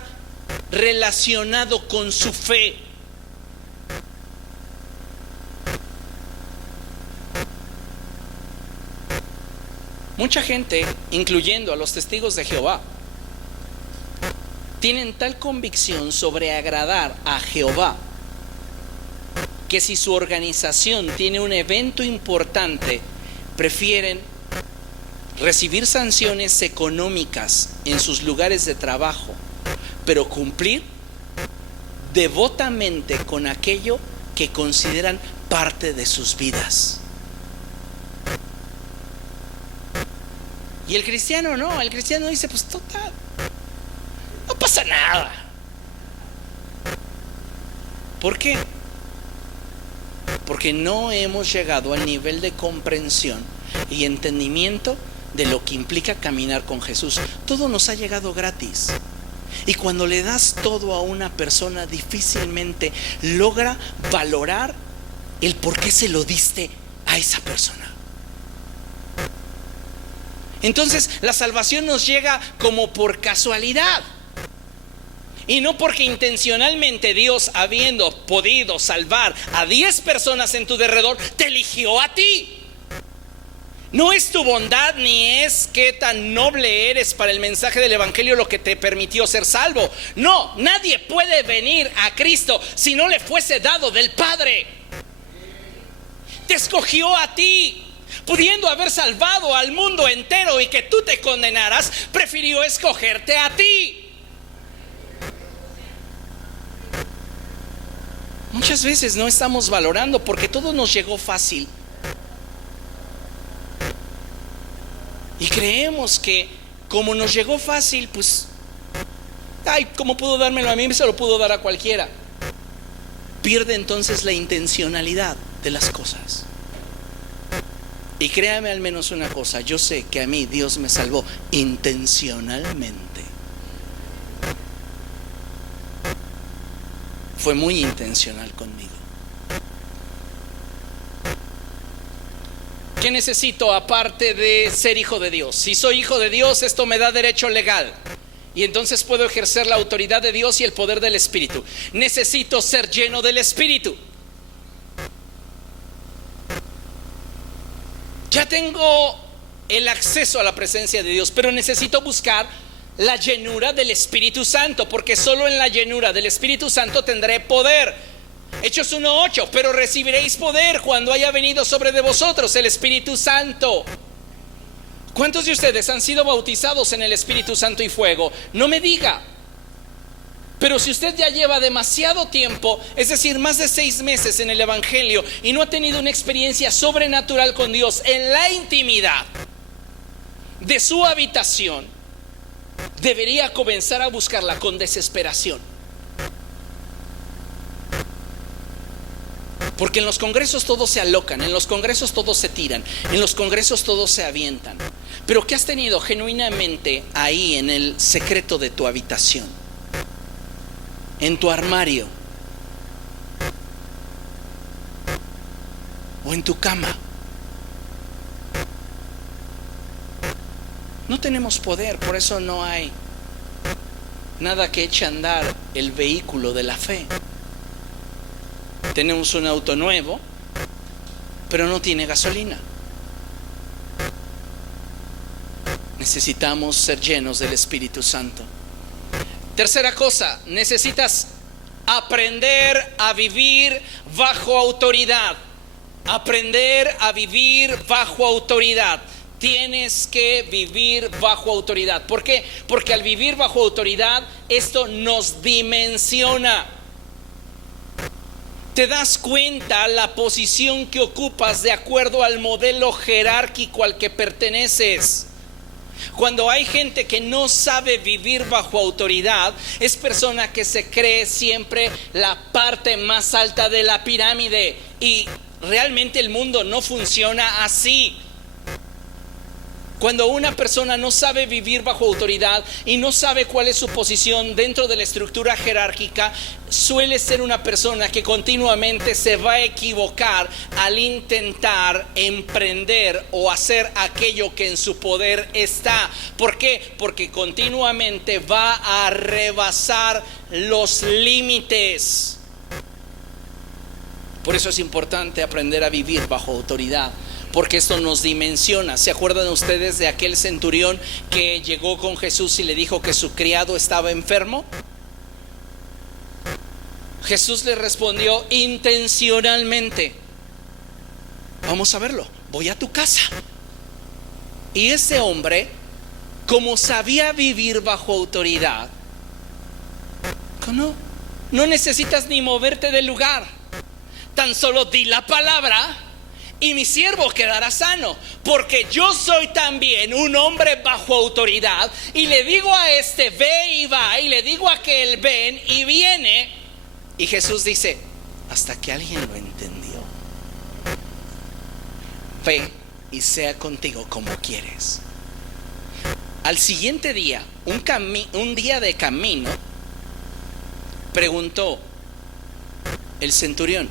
relacionado con su fe. Mucha gente, incluyendo a los testigos de Jehová, tienen tal convicción sobre agradar a Jehová que si su organización tiene un evento importante, prefieren recibir sanciones económicas en sus lugares de trabajo, pero cumplir devotamente con aquello que consideran parte de sus vidas. Y el cristiano no, el cristiano dice: pues total, no pasa nada. ¿Por qué? Porque no hemos llegado al nivel de comprensión y entendimiento de lo que implica caminar con Jesús. Todo nos ha llegado gratis. Y cuando le das todo a una persona, difícilmente logra valorar el por qué se lo diste a esa persona. Entonces la salvación nos llega como por casualidad. Y no porque intencionalmente Dios, habiendo podido salvar a 10 personas en tu derredor, te eligió a ti. No es tu bondad ni es qué tan noble eres para el mensaje del evangelio lo que te permitió ser salvo. No, nadie puede venir a Cristo si no le fuese dado del Padre. Te escogió a ti. Pudiendo haber salvado al mundo entero y que tú te condenaras, prefirió escogerte a ti. Muchas veces no estamos valorando porque todo nos llegó fácil. Y creemos que como nos llegó fácil, pues, ¿cómo pudo dármelo a mí? Se lo pudo dar a cualquiera. Pierde entonces la intencionalidad de las cosas. Y créame al menos una cosa, yo sé que a mí Dios me salvó intencionalmente. Fue muy intencional conmigo. ¿Qué necesito aparte de ser hijo de Dios? Si soy hijo de Dios, esto me da derecho legal. Y entonces puedo ejercer la autoridad de Dios y el poder del Espíritu. Necesito ser lleno del Espíritu. Ya tengo el acceso a la presencia de Dios, pero necesito buscar la llenura del Espíritu Santo, porque solo en la llenura del Espíritu Santo tendré poder. Hechos 1:8, pero recibiréis poder cuando haya venido sobre de vosotros el Espíritu Santo. ¿Cuántos de ustedes han sido bautizados en el Espíritu Santo y fuego? No me diga. Pero si usted ya lleva demasiado tiempo, es decir, más de 6 meses en el Evangelio, y no ha tenido una experiencia sobrenatural con Dios en la intimidad de su habitación, debería comenzar a buscarla con desesperación. Porque en los congresos todos se alocan, en los congresos todos se tiran, en los congresos todos se avientan. Pero ¿qué has tenido genuinamente ahí en el secreto de tu habitación? En tu armario, o en tu cama. No tenemos poder, por eso no hay nada que eche a andar el vehículo de la fe. Tenemos un auto nuevo, pero no tiene gasolina. Necesitamos ser llenos del Espíritu Santo. Tercera cosa, necesitas aprender a vivir bajo autoridad. Aprender a vivir bajo autoridad. Tienes que vivir bajo autoridad. ¿Por qué? Porque al vivir bajo autoridad, esto nos dimensiona. Te das cuenta la posición que ocupas de acuerdo al modelo jerárquico al que perteneces. Cuando hay gente que no sabe vivir bajo autoridad, es persona que se cree siempre la parte más alta de la pirámide, y realmente el mundo no funciona así. Cuando una persona no sabe vivir bajo autoridad y no sabe cuál es su posición dentro de la estructura jerárquica, suele ser una persona que continuamente se va a equivocar al intentar emprender o hacer aquello que en su poder está. ¿Por qué? Porque continuamente va a rebasar los límites. Por eso es importante aprender a vivir bajo autoridad, porque esto nos dimensiona. ¿Se acuerdan ustedes de aquel centurión que llegó con Jesús y le dijo que su criado estaba enfermo? Jesús le respondió intencionalmente: vamos a verlo, voy a tu casa. Y ese hombre, como sabía vivir bajo autoridad, no necesitas ni moverte del lugar, tan solo di la palabra y mi siervo quedará sano, porque yo soy también un hombre bajo autoridad, y le digo a este ve y va, y le digo a aquel ven y viene. Y Jesús dice: hasta que alguien lo entendió. Ve y sea contigo como quieres. Al siguiente día, un día de camino, preguntó el centurión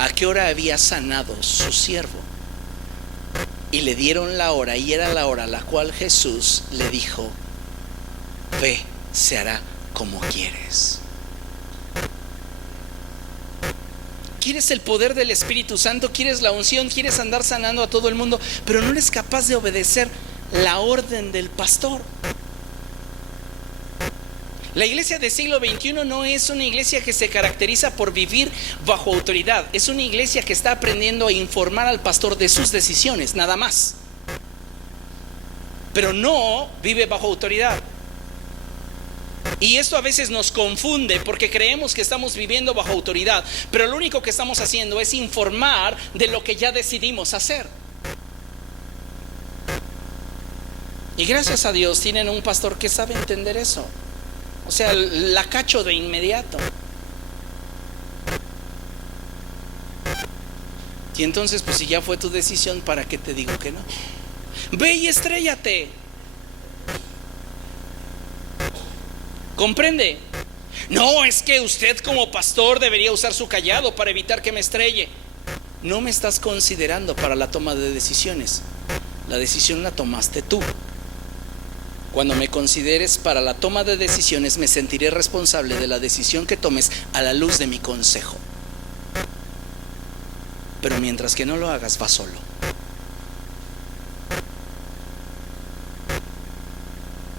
a qué hora había sanado su siervo, y le dieron la hora, y era la hora a la cual Jesús le dijo: ve, se hará como quieres. ¿Quieres el poder del Espíritu Santo? ¿Quieres la unción? ¿Quieres andar sanando a todo el mundo? Pero no eres capaz de obedecer la orden del pastor. La iglesia del siglo XXI no es una iglesia que se caracteriza por vivir bajo autoridad. Es una iglesia que está aprendiendo a informar al pastor de sus decisiones, nada más. Pero no vive bajo autoridad. Y esto a veces nos confunde, porque creemos que estamos viviendo bajo autoridad, pero lo único que estamos haciendo es informar de lo que ya decidimos hacer. Y gracias a Dios tienen un pastor que sabe entender eso. O sea, la cacho de inmediato. Y entonces, pues si ya fue tu decisión, ¿para qué te digo que no? Ve y estréllate. ¿Comprende? No, es que usted como pastor debería usar su callado para evitar que me estrelle. No me estás considerando para la toma de decisiones. La decisión la tomaste tú. Cuando me consideres para la toma de decisiones, me sentiré responsable de la decisión que tomes a la luz de mi consejo. Pero mientras que no lo hagas, vas solo.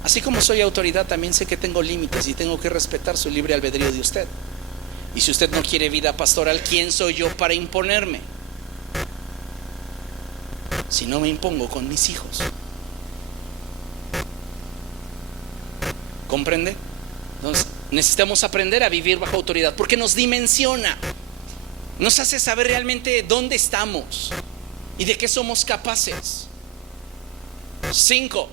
Así como soy autoridad, también sé que tengo límites y tengo que respetar su libre albedrío de usted. Y si usted no quiere vida pastoral, ¿quién soy yo para imponerme? Si no me impongo con mis hijos. ¿Comprende? Entonces, necesitamos aprender a vivir bajo autoridad, porque nos dimensiona, nos hace saber realmente dónde estamos y de qué somos capaces. 5.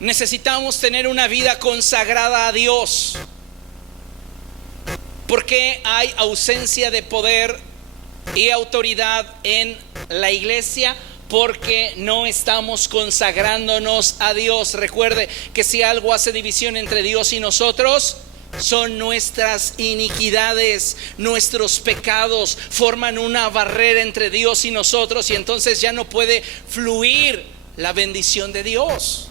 Necesitamos tener una vida consagrada a Dios. ¿Por qué hay ausencia de poder y autoridad en la iglesia? Porque no estamos consagrándonos a Dios. Recuerde que si algo hace división entre Dios y nosotros, son nuestras iniquidades, nuestros pecados forman una barrera entre Dios y nosotros, y entonces ya no puede fluir la bendición de Dios.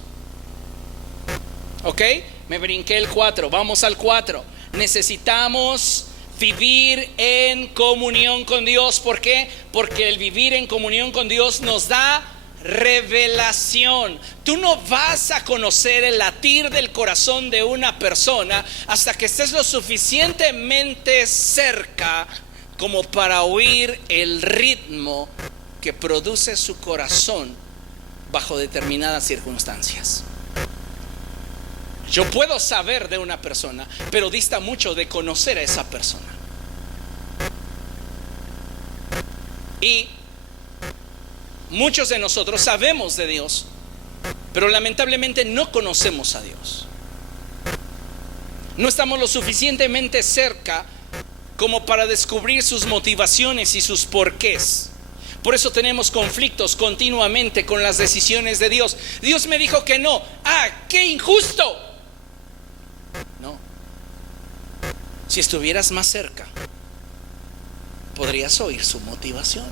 ¿Ok? Me brinqué el 4, vamos al 4. Necesitamos vivir en comunión con Dios. ¿Por qué? Porque el vivir en comunión con Dios nos da revelación. Tú no vas a conocer el latir del corazón de una persona hasta que estés lo suficientemente cerca como para oír el ritmo que produce su corazón bajo determinadas circunstancias. Yo puedo saber de una persona, pero dista mucho de conocer a esa persona. Y muchos de nosotros sabemos de Dios, pero lamentablemente no conocemos a Dios. No estamos lo suficientemente cerca como para descubrir sus motivaciones y sus porqués. Por eso tenemos conflictos continuamente con las decisiones de Dios. Dios me dijo que no. ¡Ah, qué injusto! No. Si estuvieras más cerca, podrías oír su motivación.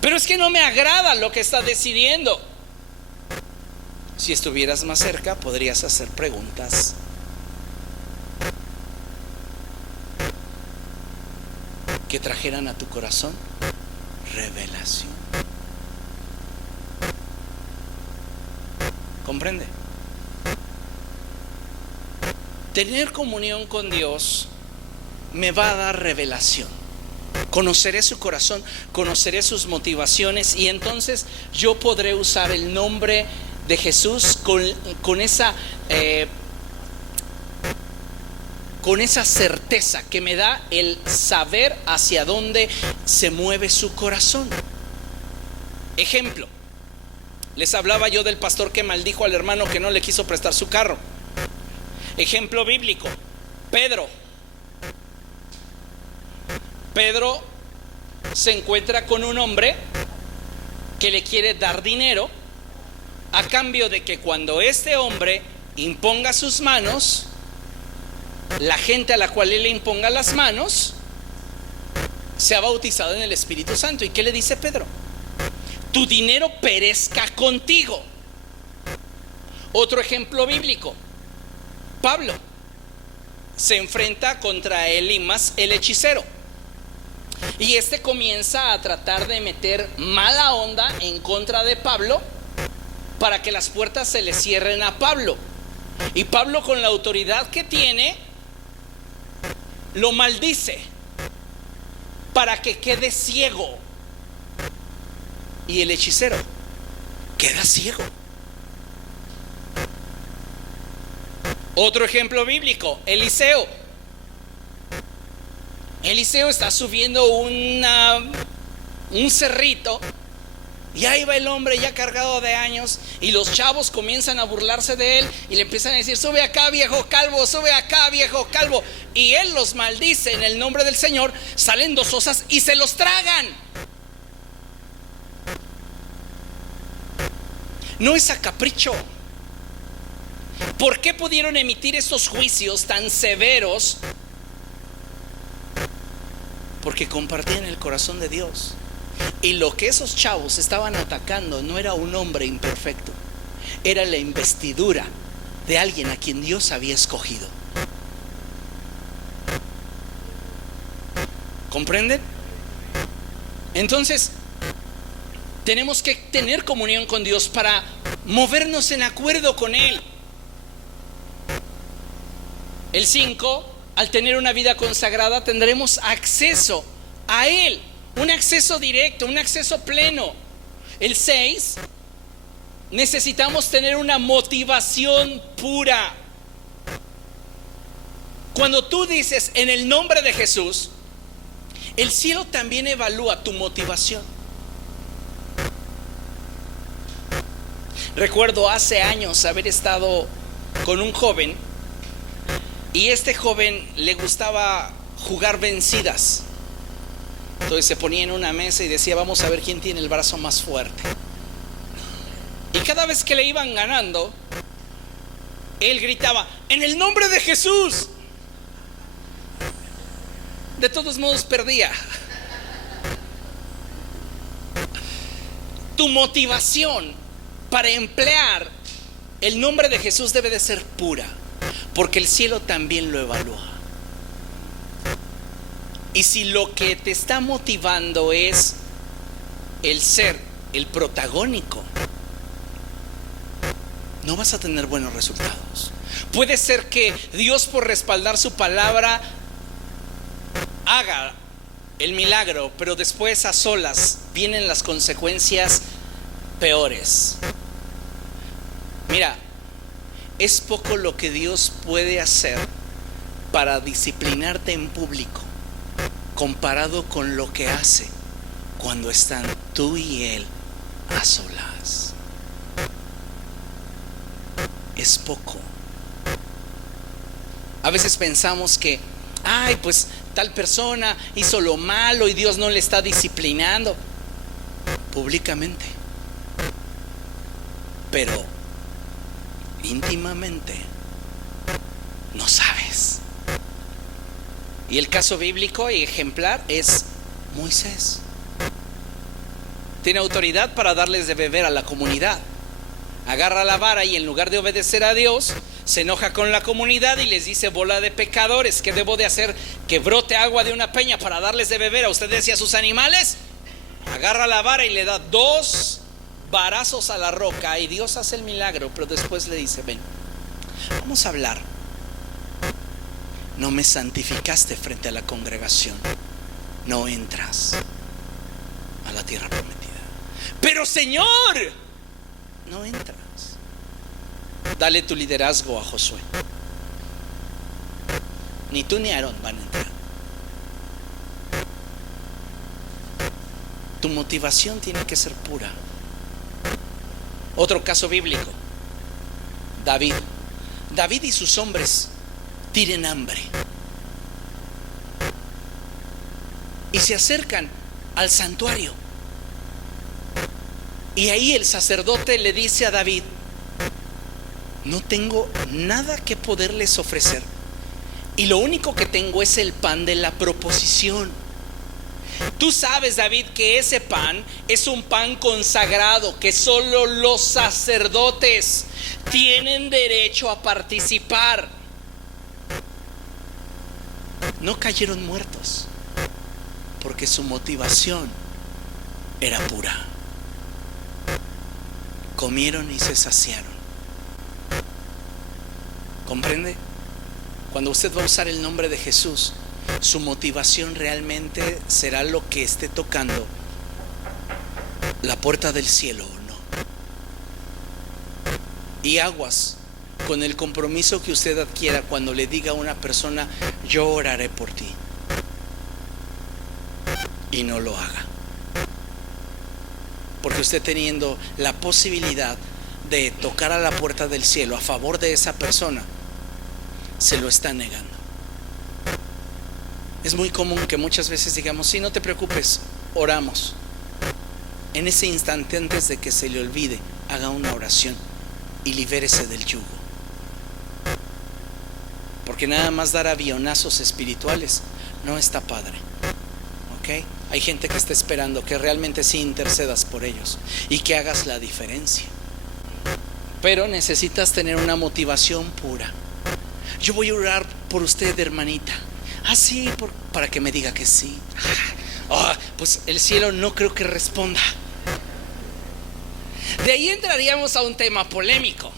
Pero es que no me agrada lo que está decidiendo. Si estuvieras más cerca, podrías hacer preguntas que trajeran a tu corazón revelación. ¿Comprende? Tener comunión con Dios me va a dar revelación. Conoceré su corazón, conoceré sus motivaciones, y entonces yo podré usar el nombre de Jesús con esa certeza que me da el saber hacia dónde se mueve su corazón. Ejemplo, les hablaba yo del pastor que maldijo al hermano que no le quiso prestar su carro. Ejemplo bíblico, Pedro se encuentra con un hombre que le quiere dar dinero a cambio de que cuando este hombre imponga sus manos, la gente a la cual él le imponga las manos sea bautizado en el Espíritu Santo. ¿Y qué le dice Pedro? Tu dinero perezca contigo. Otro ejemplo bíblico, Pablo se enfrenta contra Elimas, el hechicero, y este comienza a tratar de meter mala onda en contra de Pablo para que las puertas se le cierren a Pablo. Y Pablo, con la autoridad que tiene, lo maldice para que quede ciego. Y el hechicero queda ciego. Otro ejemplo bíblico, Eliseo está subiendo un cerrito Y ahí va el hombre ya cargado de años, y los chavos comienzan a burlarse de él y le empiezan a decir: sube acá, viejo calvo, sube acá, viejo calvo. Y él los maldice en el nombre del Señor. Salen dos osas y se los tragan. No es a capricho. ¿Por qué pudieron emitir estos juicios tan severos? Porque compartían el corazón de Dios. Y lo que esos chavos estaban atacando no era un hombre imperfecto, era la investidura de alguien a quien Dios había escogido. ¿Comprenden? Entonces, tenemos que tener comunión con Dios para movernos en acuerdo con Él. El 5, al tener una vida consagrada, tendremos acceso a Él. Un acceso directo, un acceso pleno. El 6, necesitamos tener una motivación pura. Cuando tú dices en el nombre de Jesús, el cielo también evalúa tu motivación. Recuerdo hace años haber estado con un joven, y este joven le gustaba jugar vencidas. Entonces se ponía en una mesa y decía: vamos a ver quién tiene el brazo más fuerte. Y cada vez que le iban ganando, él gritaba: en el nombre de Jesús. De todos modos perdía. Tu motivación para emplear el nombre de Jesús debe de ser pura, porque el cielo también lo evalúa. Y si lo que te está motivando es el ser el protagónico, no vas a tener buenos resultados. Puede ser que Dios, por respaldar su palabra, haga el milagro, pero después a solas vienen las consecuencias peores. Mira, es poco lo que Dios puede hacer para disciplinarte en público, comparado con lo que hace cuando están tú y Él a solas. Es poco. A veces pensamos que, ay, pues tal persona hizo lo malo y Dios no le está disciplinando públicamente, pero íntimamente no sabes. Y el caso bíblico y ejemplar es Moisés. Tiene autoridad para darles de beber a la comunidad. Agarra la vara y en lugar de obedecer a Dios, se enoja con la comunidad y les dice: bola de pecadores, ¿qué debo de hacer? ¿Que brote agua de una peña para darles de beber a ustedes y a sus animales? Agarra la vara y le da 2 varazos a la roca, y Dios hace el milagro. Pero después le dice: ven, vamos a hablar. No me santificaste frente a la congregación, no entras a la tierra prometida. Pero Señor, no entras. Dale tu liderazgo a Josué. Ni tú ni Aarón van a entrar. Tu motivación tiene que ser pura. Otro caso bíblico: David. David y sus hombres tienen hambre y se acercan al santuario. Y ahí el sacerdote le dice a David: no tengo nada que poderles ofrecer, y lo único que tengo es el pan de la proposición. Tú sabes, David, que ese pan es un pan consagrado, que solo los sacerdotes tienen derecho a participar. No cayeron muertos, porque su motivación era pura. Comieron y se saciaron. ¿Comprende? Cuando usted va a usar el nombre de Jesús, su motivación realmente será lo que esté tocando la puerta del cielo o no. Y aguas con el compromiso que usted adquiera cuando le diga a una persona: yo oraré por ti, y no lo haga. Porque usted, teniendo la posibilidad de tocar a la puerta del cielo a favor de esa persona, se lo está negando. Es muy común que muchas veces digamos: sí, no te preocupes, oramos. En ese instante, antes de que se le olvide, haga una oración y libérese del yugo. Porque nada más dar avionazos espirituales no está padre, ¿ok? Hay gente que está esperando que realmente sí intercedas por ellos y que hagas la diferencia. Pero necesitas tener una motivación pura. Yo voy a orar por usted, hermanita. Ah, sí, para que me diga que sí. Pues el cielo no creo que responda. De ahí entraríamos a un tema polémico,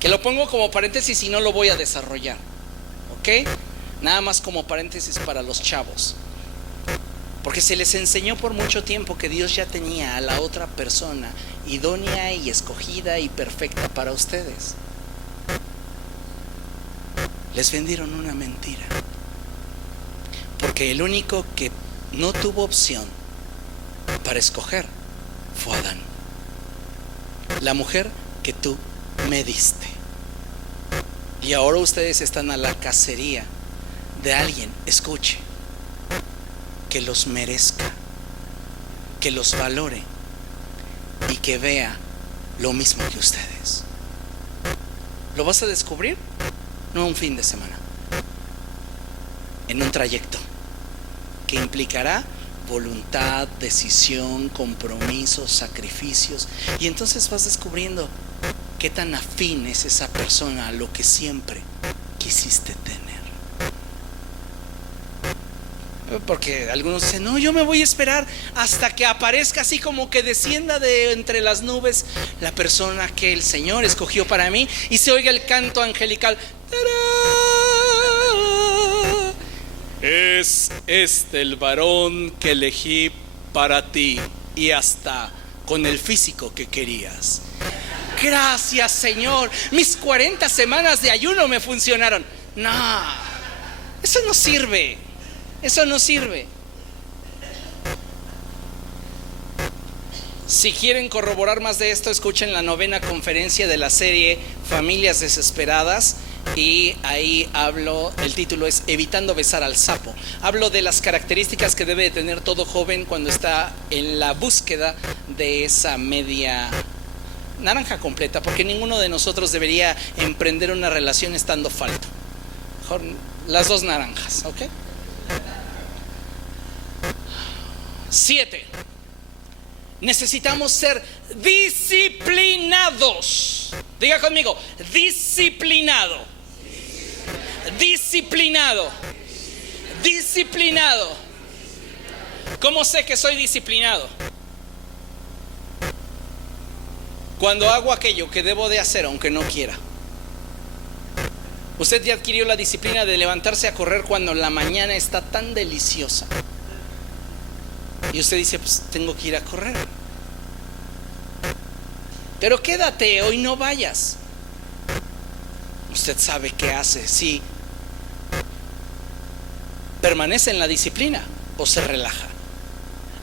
que lo pongo como paréntesis y no lo voy a desarrollar, ¿ok? Nada más como paréntesis para los chavos. Porque se les enseñó por mucho tiempo que Dios ya tenía a la otra persona idónea y escogida y perfecta para ustedes. Les vendieron una mentira. Porque el único que no tuvo opción para escoger fue Adán. La mujer que tú me diste. Y ahora ustedes están a la cacería de alguien, escuche, que los merezca, que los valore y que vea lo mismo que ustedes. ¿Lo vas a descubrir? No un fin de semana, en un trayecto que implicará voluntad, decisión, compromisos, sacrificios. Y entonces vas descubriendo qué tan afín es esa persona a lo que siempre quisiste tener. Porque algunos dicen: no, yo me voy a esperar hasta que aparezca, así como que descienda de entre las nubes la persona que el Señor escogió para mí, y se oiga el canto angelical. ¡Tarán! Es este el varón que elegí para ti, y hasta con el físico que querías. Gracias, Señor, mis 40 semanas de ayuno me funcionaron. No, eso no sirve. Eso no sirve. Si quieren corroborar más de esto, escuchen la 9ª conferencia de la serie Familias Desesperadas. Y ahí hablo, el título es Evitando besar al sapo. Hablo de las características que debe de tener todo joven cuando está en la búsqueda de esa media naranja completa. Porque ninguno de nosotros debería emprender una relación estando falto. Mejor las 2 naranjas, ¿ok? 7. Necesitamos ser disciplinados. Diga conmigo: disciplinado. Disciplinado. Disciplinado. ¿Cómo sé que soy disciplinado? Cuando hago aquello que debo de hacer aunque no quiera. Usted ya adquirió la disciplina de levantarse a correr cuando la mañana está tan deliciosa. Y usted dice: pues tengo que ir a correr. Pero quédate, hoy no vayas. Usted sabe qué hace, si permanece en la disciplina o se relaja.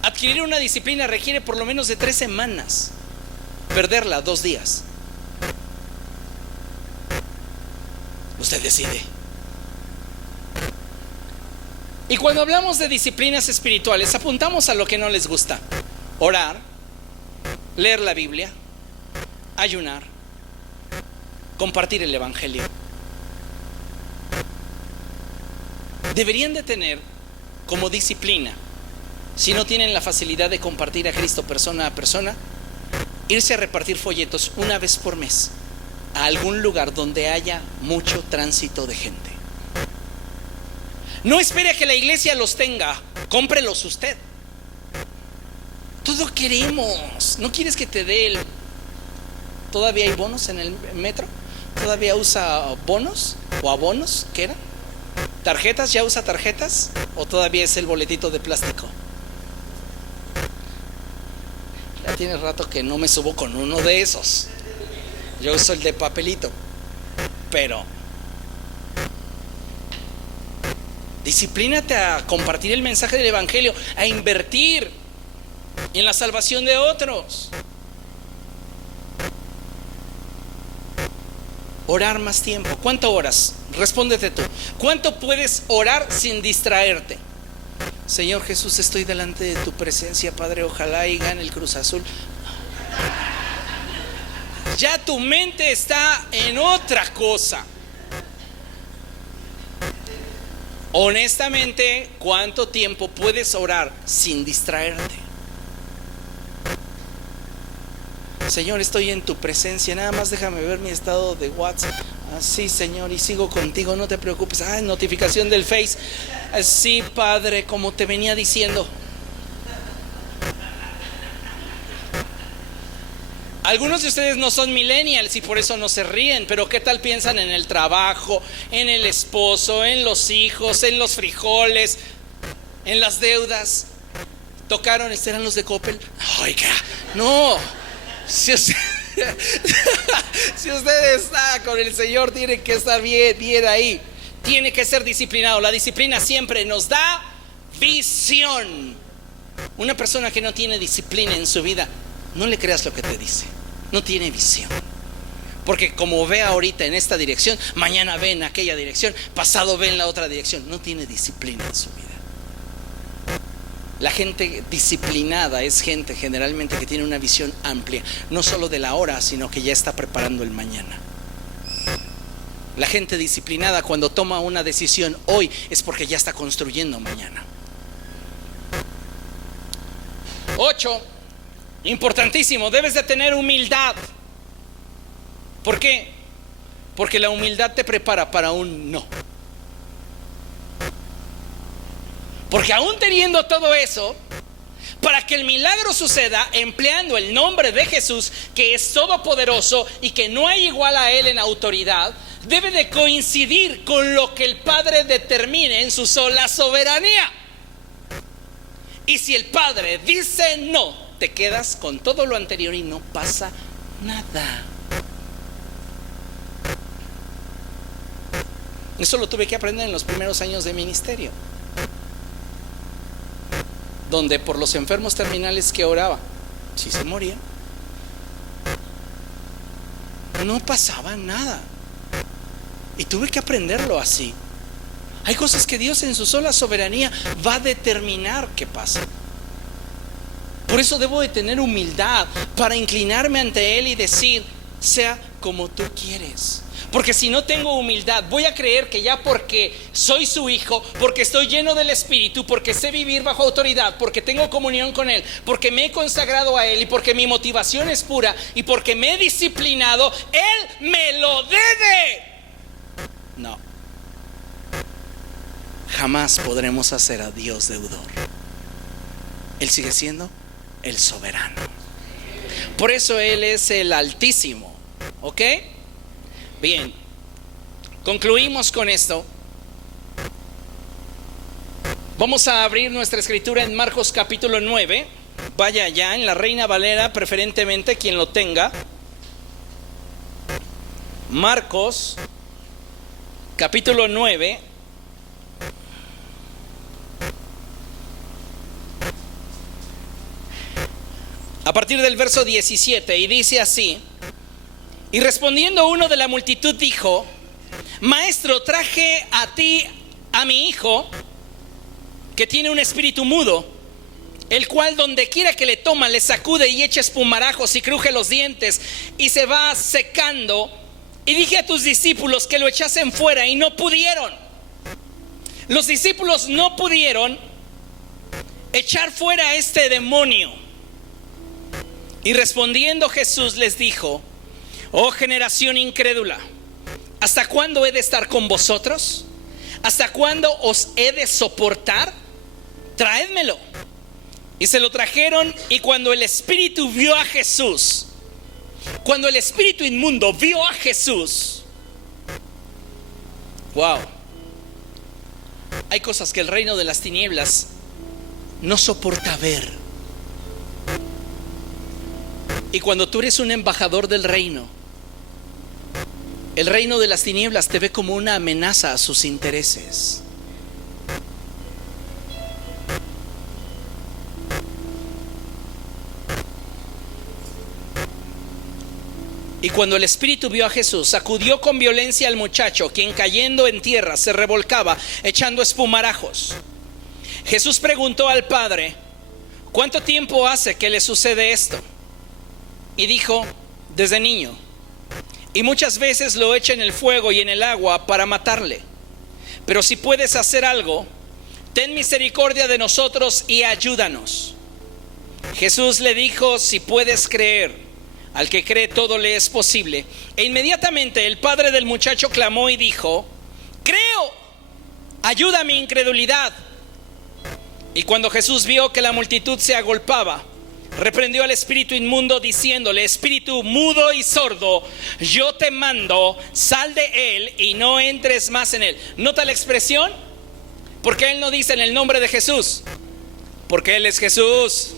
Adquirir una disciplina requiere por lo menos de 3 semanas. Perderla 2 días. Usted decide. Y cuando hablamos de disciplinas espirituales, apuntamos a lo que no les gusta: orar, leer la Biblia, ayunar, compartir el Evangelio. Deberían de tener como disciplina, si no tienen la facilidad de compartir a Cristo persona a persona, irse a repartir folletos una vez por mes a algún lugar donde haya mucho tránsito de gente. No espere a que la iglesia los tenga, cómprelos usted. Todo queremos. ¿No quieres que te dé el... ¿Todavía hay bonos en el metro? ¿Todavía usa bonos o abonos? ¿Qué era? ¿Tarjetas? ¿Ya usa tarjetas? ¿O todavía es el boletito de plástico? Ya tiene rato que no me subo con uno de esos. Yo uso el de papelito. Pero disciplínate a compartir el mensaje del Evangelio, a invertir. en la salvación de otros. Orar más tiempo. ¿Cuánto oras? Respóndete tú. ¿Cuánto puedes orar sin distraerte? Señor Jesús, estoy delante de tu presencia, Padre, ojalá y gane el Cruz Azul. Ya tu mente está en otra cosa. Honestamente, ¿cuánto tiempo puedes orar sin distraerte? Señor, estoy en tu presencia, nada más déjame ver mi estado de WhatsApp. Sí, Señor, y sigo contigo, no te preocupes. Notificación del Face. Sí, Padre, como te venía diciendo. Algunos de ustedes no son millennials y por eso no se ríen, pero ¿qué tal piensan en el trabajo, en el esposo, en los hijos, en los frijoles, en las deudas? ¿Tocaron? ¿Eran los de Coppel? Oiga, no. Si usted está con el Señor, tiene que estar bien ahí. Tiene que ser disciplinado. La disciplina siempre nos da visión. Una persona que no tiene disciplina en su vida, no le creas lo que te dice. No tiene visión. Porque como ve ahorita en esta dirección, mañana ve en aquella dirección, pasado ve en la otra dirección. No tiene disciplina en su vida. La gente disciplinada es gente generalmente que tiene una visión amplia, no solo de la hora, sino que ya está preparando el mañana. La gente disciplinada, cuando toma una decisión hoy, es porque ya está construyendo mañana. 8, importantísimo, debes de tener humildad. ¿Por qué? Porque la humildad te prepara para un no. Porque aún teniendo todo eso, para que el milagro suceda, empleando el nombre de Jesús, que es todopoderoso y que no hay igual a Él en autoridad, debe de coincidir con lo que el Padre determine en su sola soberanía. Y si el Padre dice no, te quedas con todo lo anterior y no pasa nada. Eso lo tuve que aprender en los primeros años de ministerio, donde por los enfermos terminales que oraba, si se morían, no pasaba nada. Y tuve que aprenderlo así. Hay cosas que Dios en su sola soberanía va a determinar que pasa. Por eso debo de tener humildad para inclinarme ante Él y decir, sea como tú quieres. Porque si no tengo humildad, voy a creer que ya porque soy su hijo, porque estoy lleno del Espíritu, porque sé vivir bajo autoridad, porque tengo comunión con Él, porque me he consagrado a Él y porque mi motivación es pura y porque me he disciplinado, Él me lo debe. No. Jamás podremos hacer a Dios deudor. Él sigue siendo el soberano. Por eso Él es el Altísimo. ¿Ok? Bien, concluimos con esto. Vamos a abrir nuestra escritura en Marcos capítulo 9. Vaya allá en la Reina Valera, preferentemente quien lo tenga. Marcos capítulo 9. A partir del verso 17, y dice así: y respondiendo uno de la multitud dijo: Maestro, traje a ti a mi hijo, que tiene un espíritu mudo, el cual donde quiera que le toma le sacude y echa espumarajos y cruje los dientes y se va secando. Y dije a tus discípulos que lo echasen fuera y no pudieron. Los discípulos no pudieron echar fuera a este demonio. Y respondiendo Jesús les dijo: oh generación incrédula, ¿hasta cuándo he de estar con vosotros? ¿Hasta cuándo os he de soportar? Traédmelo. Y se lo trajeron. Y cuando el espíritu vio a Jesús, cuando el espíritu inmundo vio a Jesús, wow, hay cosas que el reino de las tinieblas no soporta ver. Y cuando tú eres un embajador del reino, el reino de las tinieblas te ve como una amenaza a sus intereses. Y cuando el espíritu vio a Jesús, sacudió con violencia al muchacho, quien cayendo en tierra se revolcaba, echando espumarajos. Jesús preguntó al padre: ¿cuánto tiempo hace que le sucede esto? Y dijo: desde niño. Y muchas veces lo echa en el fuego y en el agua para matarle. Pero si puedes hacer algo, ten misericordia de nosotros y ayúdanos. Jesús le dijo: si puedes creer, al que cree todo le es posible. E inmediatamente el padre del muchacho clamó y dijo: creo, ayuda a mi incredulidad. Y cuando Jesús vio que la multitud se agolpaba, reprendió al espíritu inmundo diciéndole: espíritu mudo y sordo, yo te mando, sal de él y no entres más en él. ¿Nota la expresión? Porque él no dice en el nombre de Jesús, porque él es Jesús.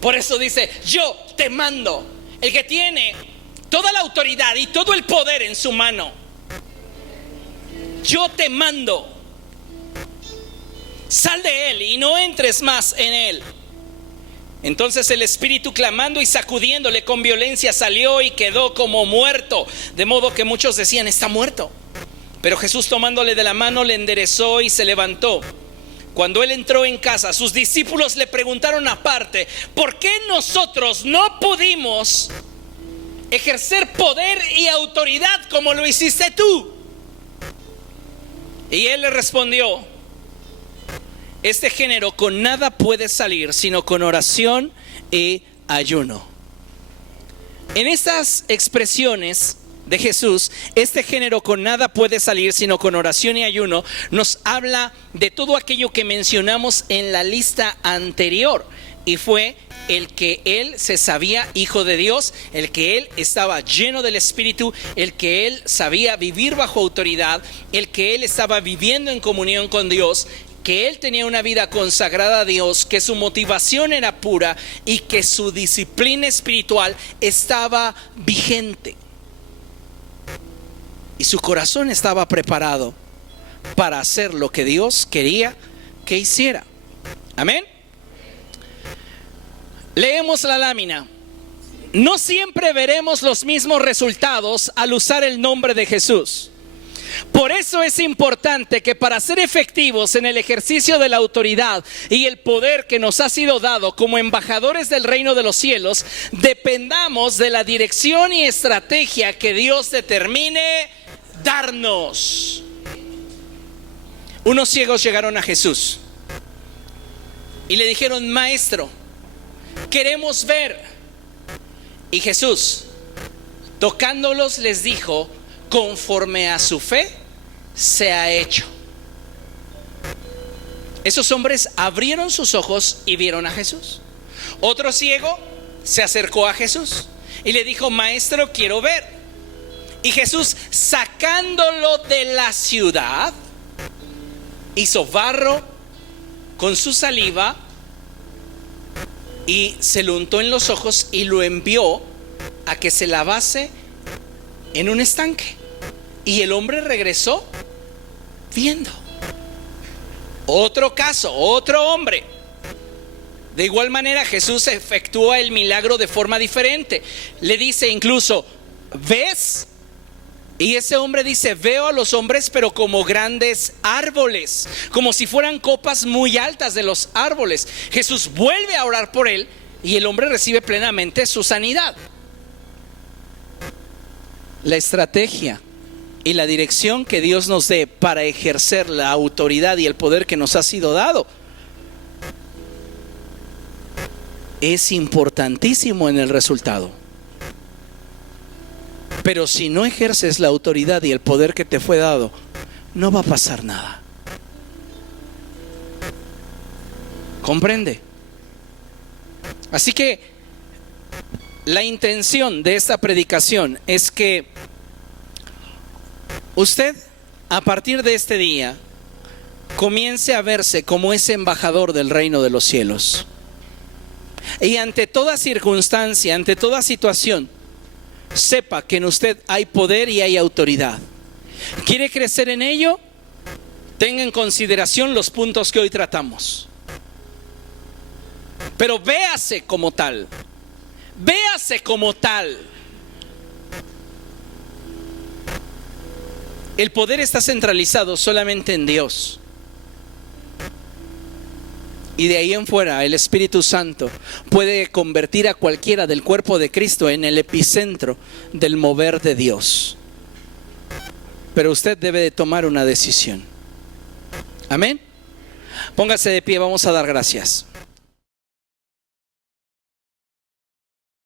Por eso dice: yo te mando. El que tiene toda la autoridad y todo el poder en su mano. Yo te mando, sal de él y no entres más en él. Entonces el espíritu, clamando y sacudiéndole con violencia, salió y quedó como muerto, de modo que muchos decían: está muerto. Pero Jesús, tomándole de la mano, le enderezó y se levantó. Cuando él entró en casa, sus discípulos le preguntaron aparte: ¿por qué nosotros no pudimos ejercer poder y autoridad como lo hiciste tú? Y él le respondió: este género con nada puede salir sino con oración y ayuno. En estas expresiones de Jesús, este género con nada puede salir sino con oración y ayuno, nos habla de todo aquello que mencionamos en la lista anterior, y fue el que él se sabía hijo de Dios, el que él estaba lleno del Espíritu, el que él sabía vivir bajo autoridad, el que él estaba viviendo en comunión con Dios, que él tenía una vida consagrada a Dios, que su motivación era pura y que su disciplina espiritual estaba vigente. Y su corazón estaba preparado para hacer lo que Dios quería que hiciera. Amén. Leemos la lámina. No siempre veremos los mismos resultados al usar el nombre de Jesús. Por eso es importante que para ser efectivos en el ejercicio de la autoridad y el poder que nos ha sido dado como embajadores del reino de los cielos, dependamos de la dirección y estrategia que Dios determine darnos. Unos ciegos llegaron a Jesús y le dijeron: maestro, queremos ver. Y Jesús, tocándolos, les dijo: conforme a su fe se ha hecho. Esos hombres abrieron sus ojos y vieron a Jesús. Otro ciego se acercó a Jesús y le dijo: maestro, quiero ver. Y Jesús, sacándolo de la ciudad, hizo barro con su saliva y se lo untó en los ojos y lo envió a que se lavase en un estanque. Y el hombre regresó viendo. Otro caso, otro hombre. De igual manera Jesús efectúa el milagro de forma diferente. Le dice incluso: ¿ves? Y ese hombre dice: veo a los hombres, pero como grandes árboles, como si fueran copas muy altas de los árboles. Jesús vuelve a orar por él y el hombre recibe plenamente su sanidad. La estrategia y la dirección que Dios nos dé para ejercer la autoridad y el poder que nos ha sido dado es importantísimo en el resultado. Pero si no ejerces la autoridad y el poder que te fue dado, no va a pasar nada. ¿Comprende? Así que la intención de esta predicación es que usted, a partir de este día, comience a verse como ese embajador del reino de los cielos. Y ante toda circunstancia, ante toda situación, sepa que en usted hay poder y hay autoridad. ¿Quiere crecer en ello? Tenga en consideración los puntos que hoy tratamos. Pero véase como tal. Véase como tal. El poder está centralizado solamente en Dios. Y de ahí en fuera el Espíritu Santo puede convertir a cualquiera del cuerpo de Cristo en el epicentro del mover de Dios. Pero usted debe de tomar una decisión. Amén. Póngase de pie, vamos a dar gracias.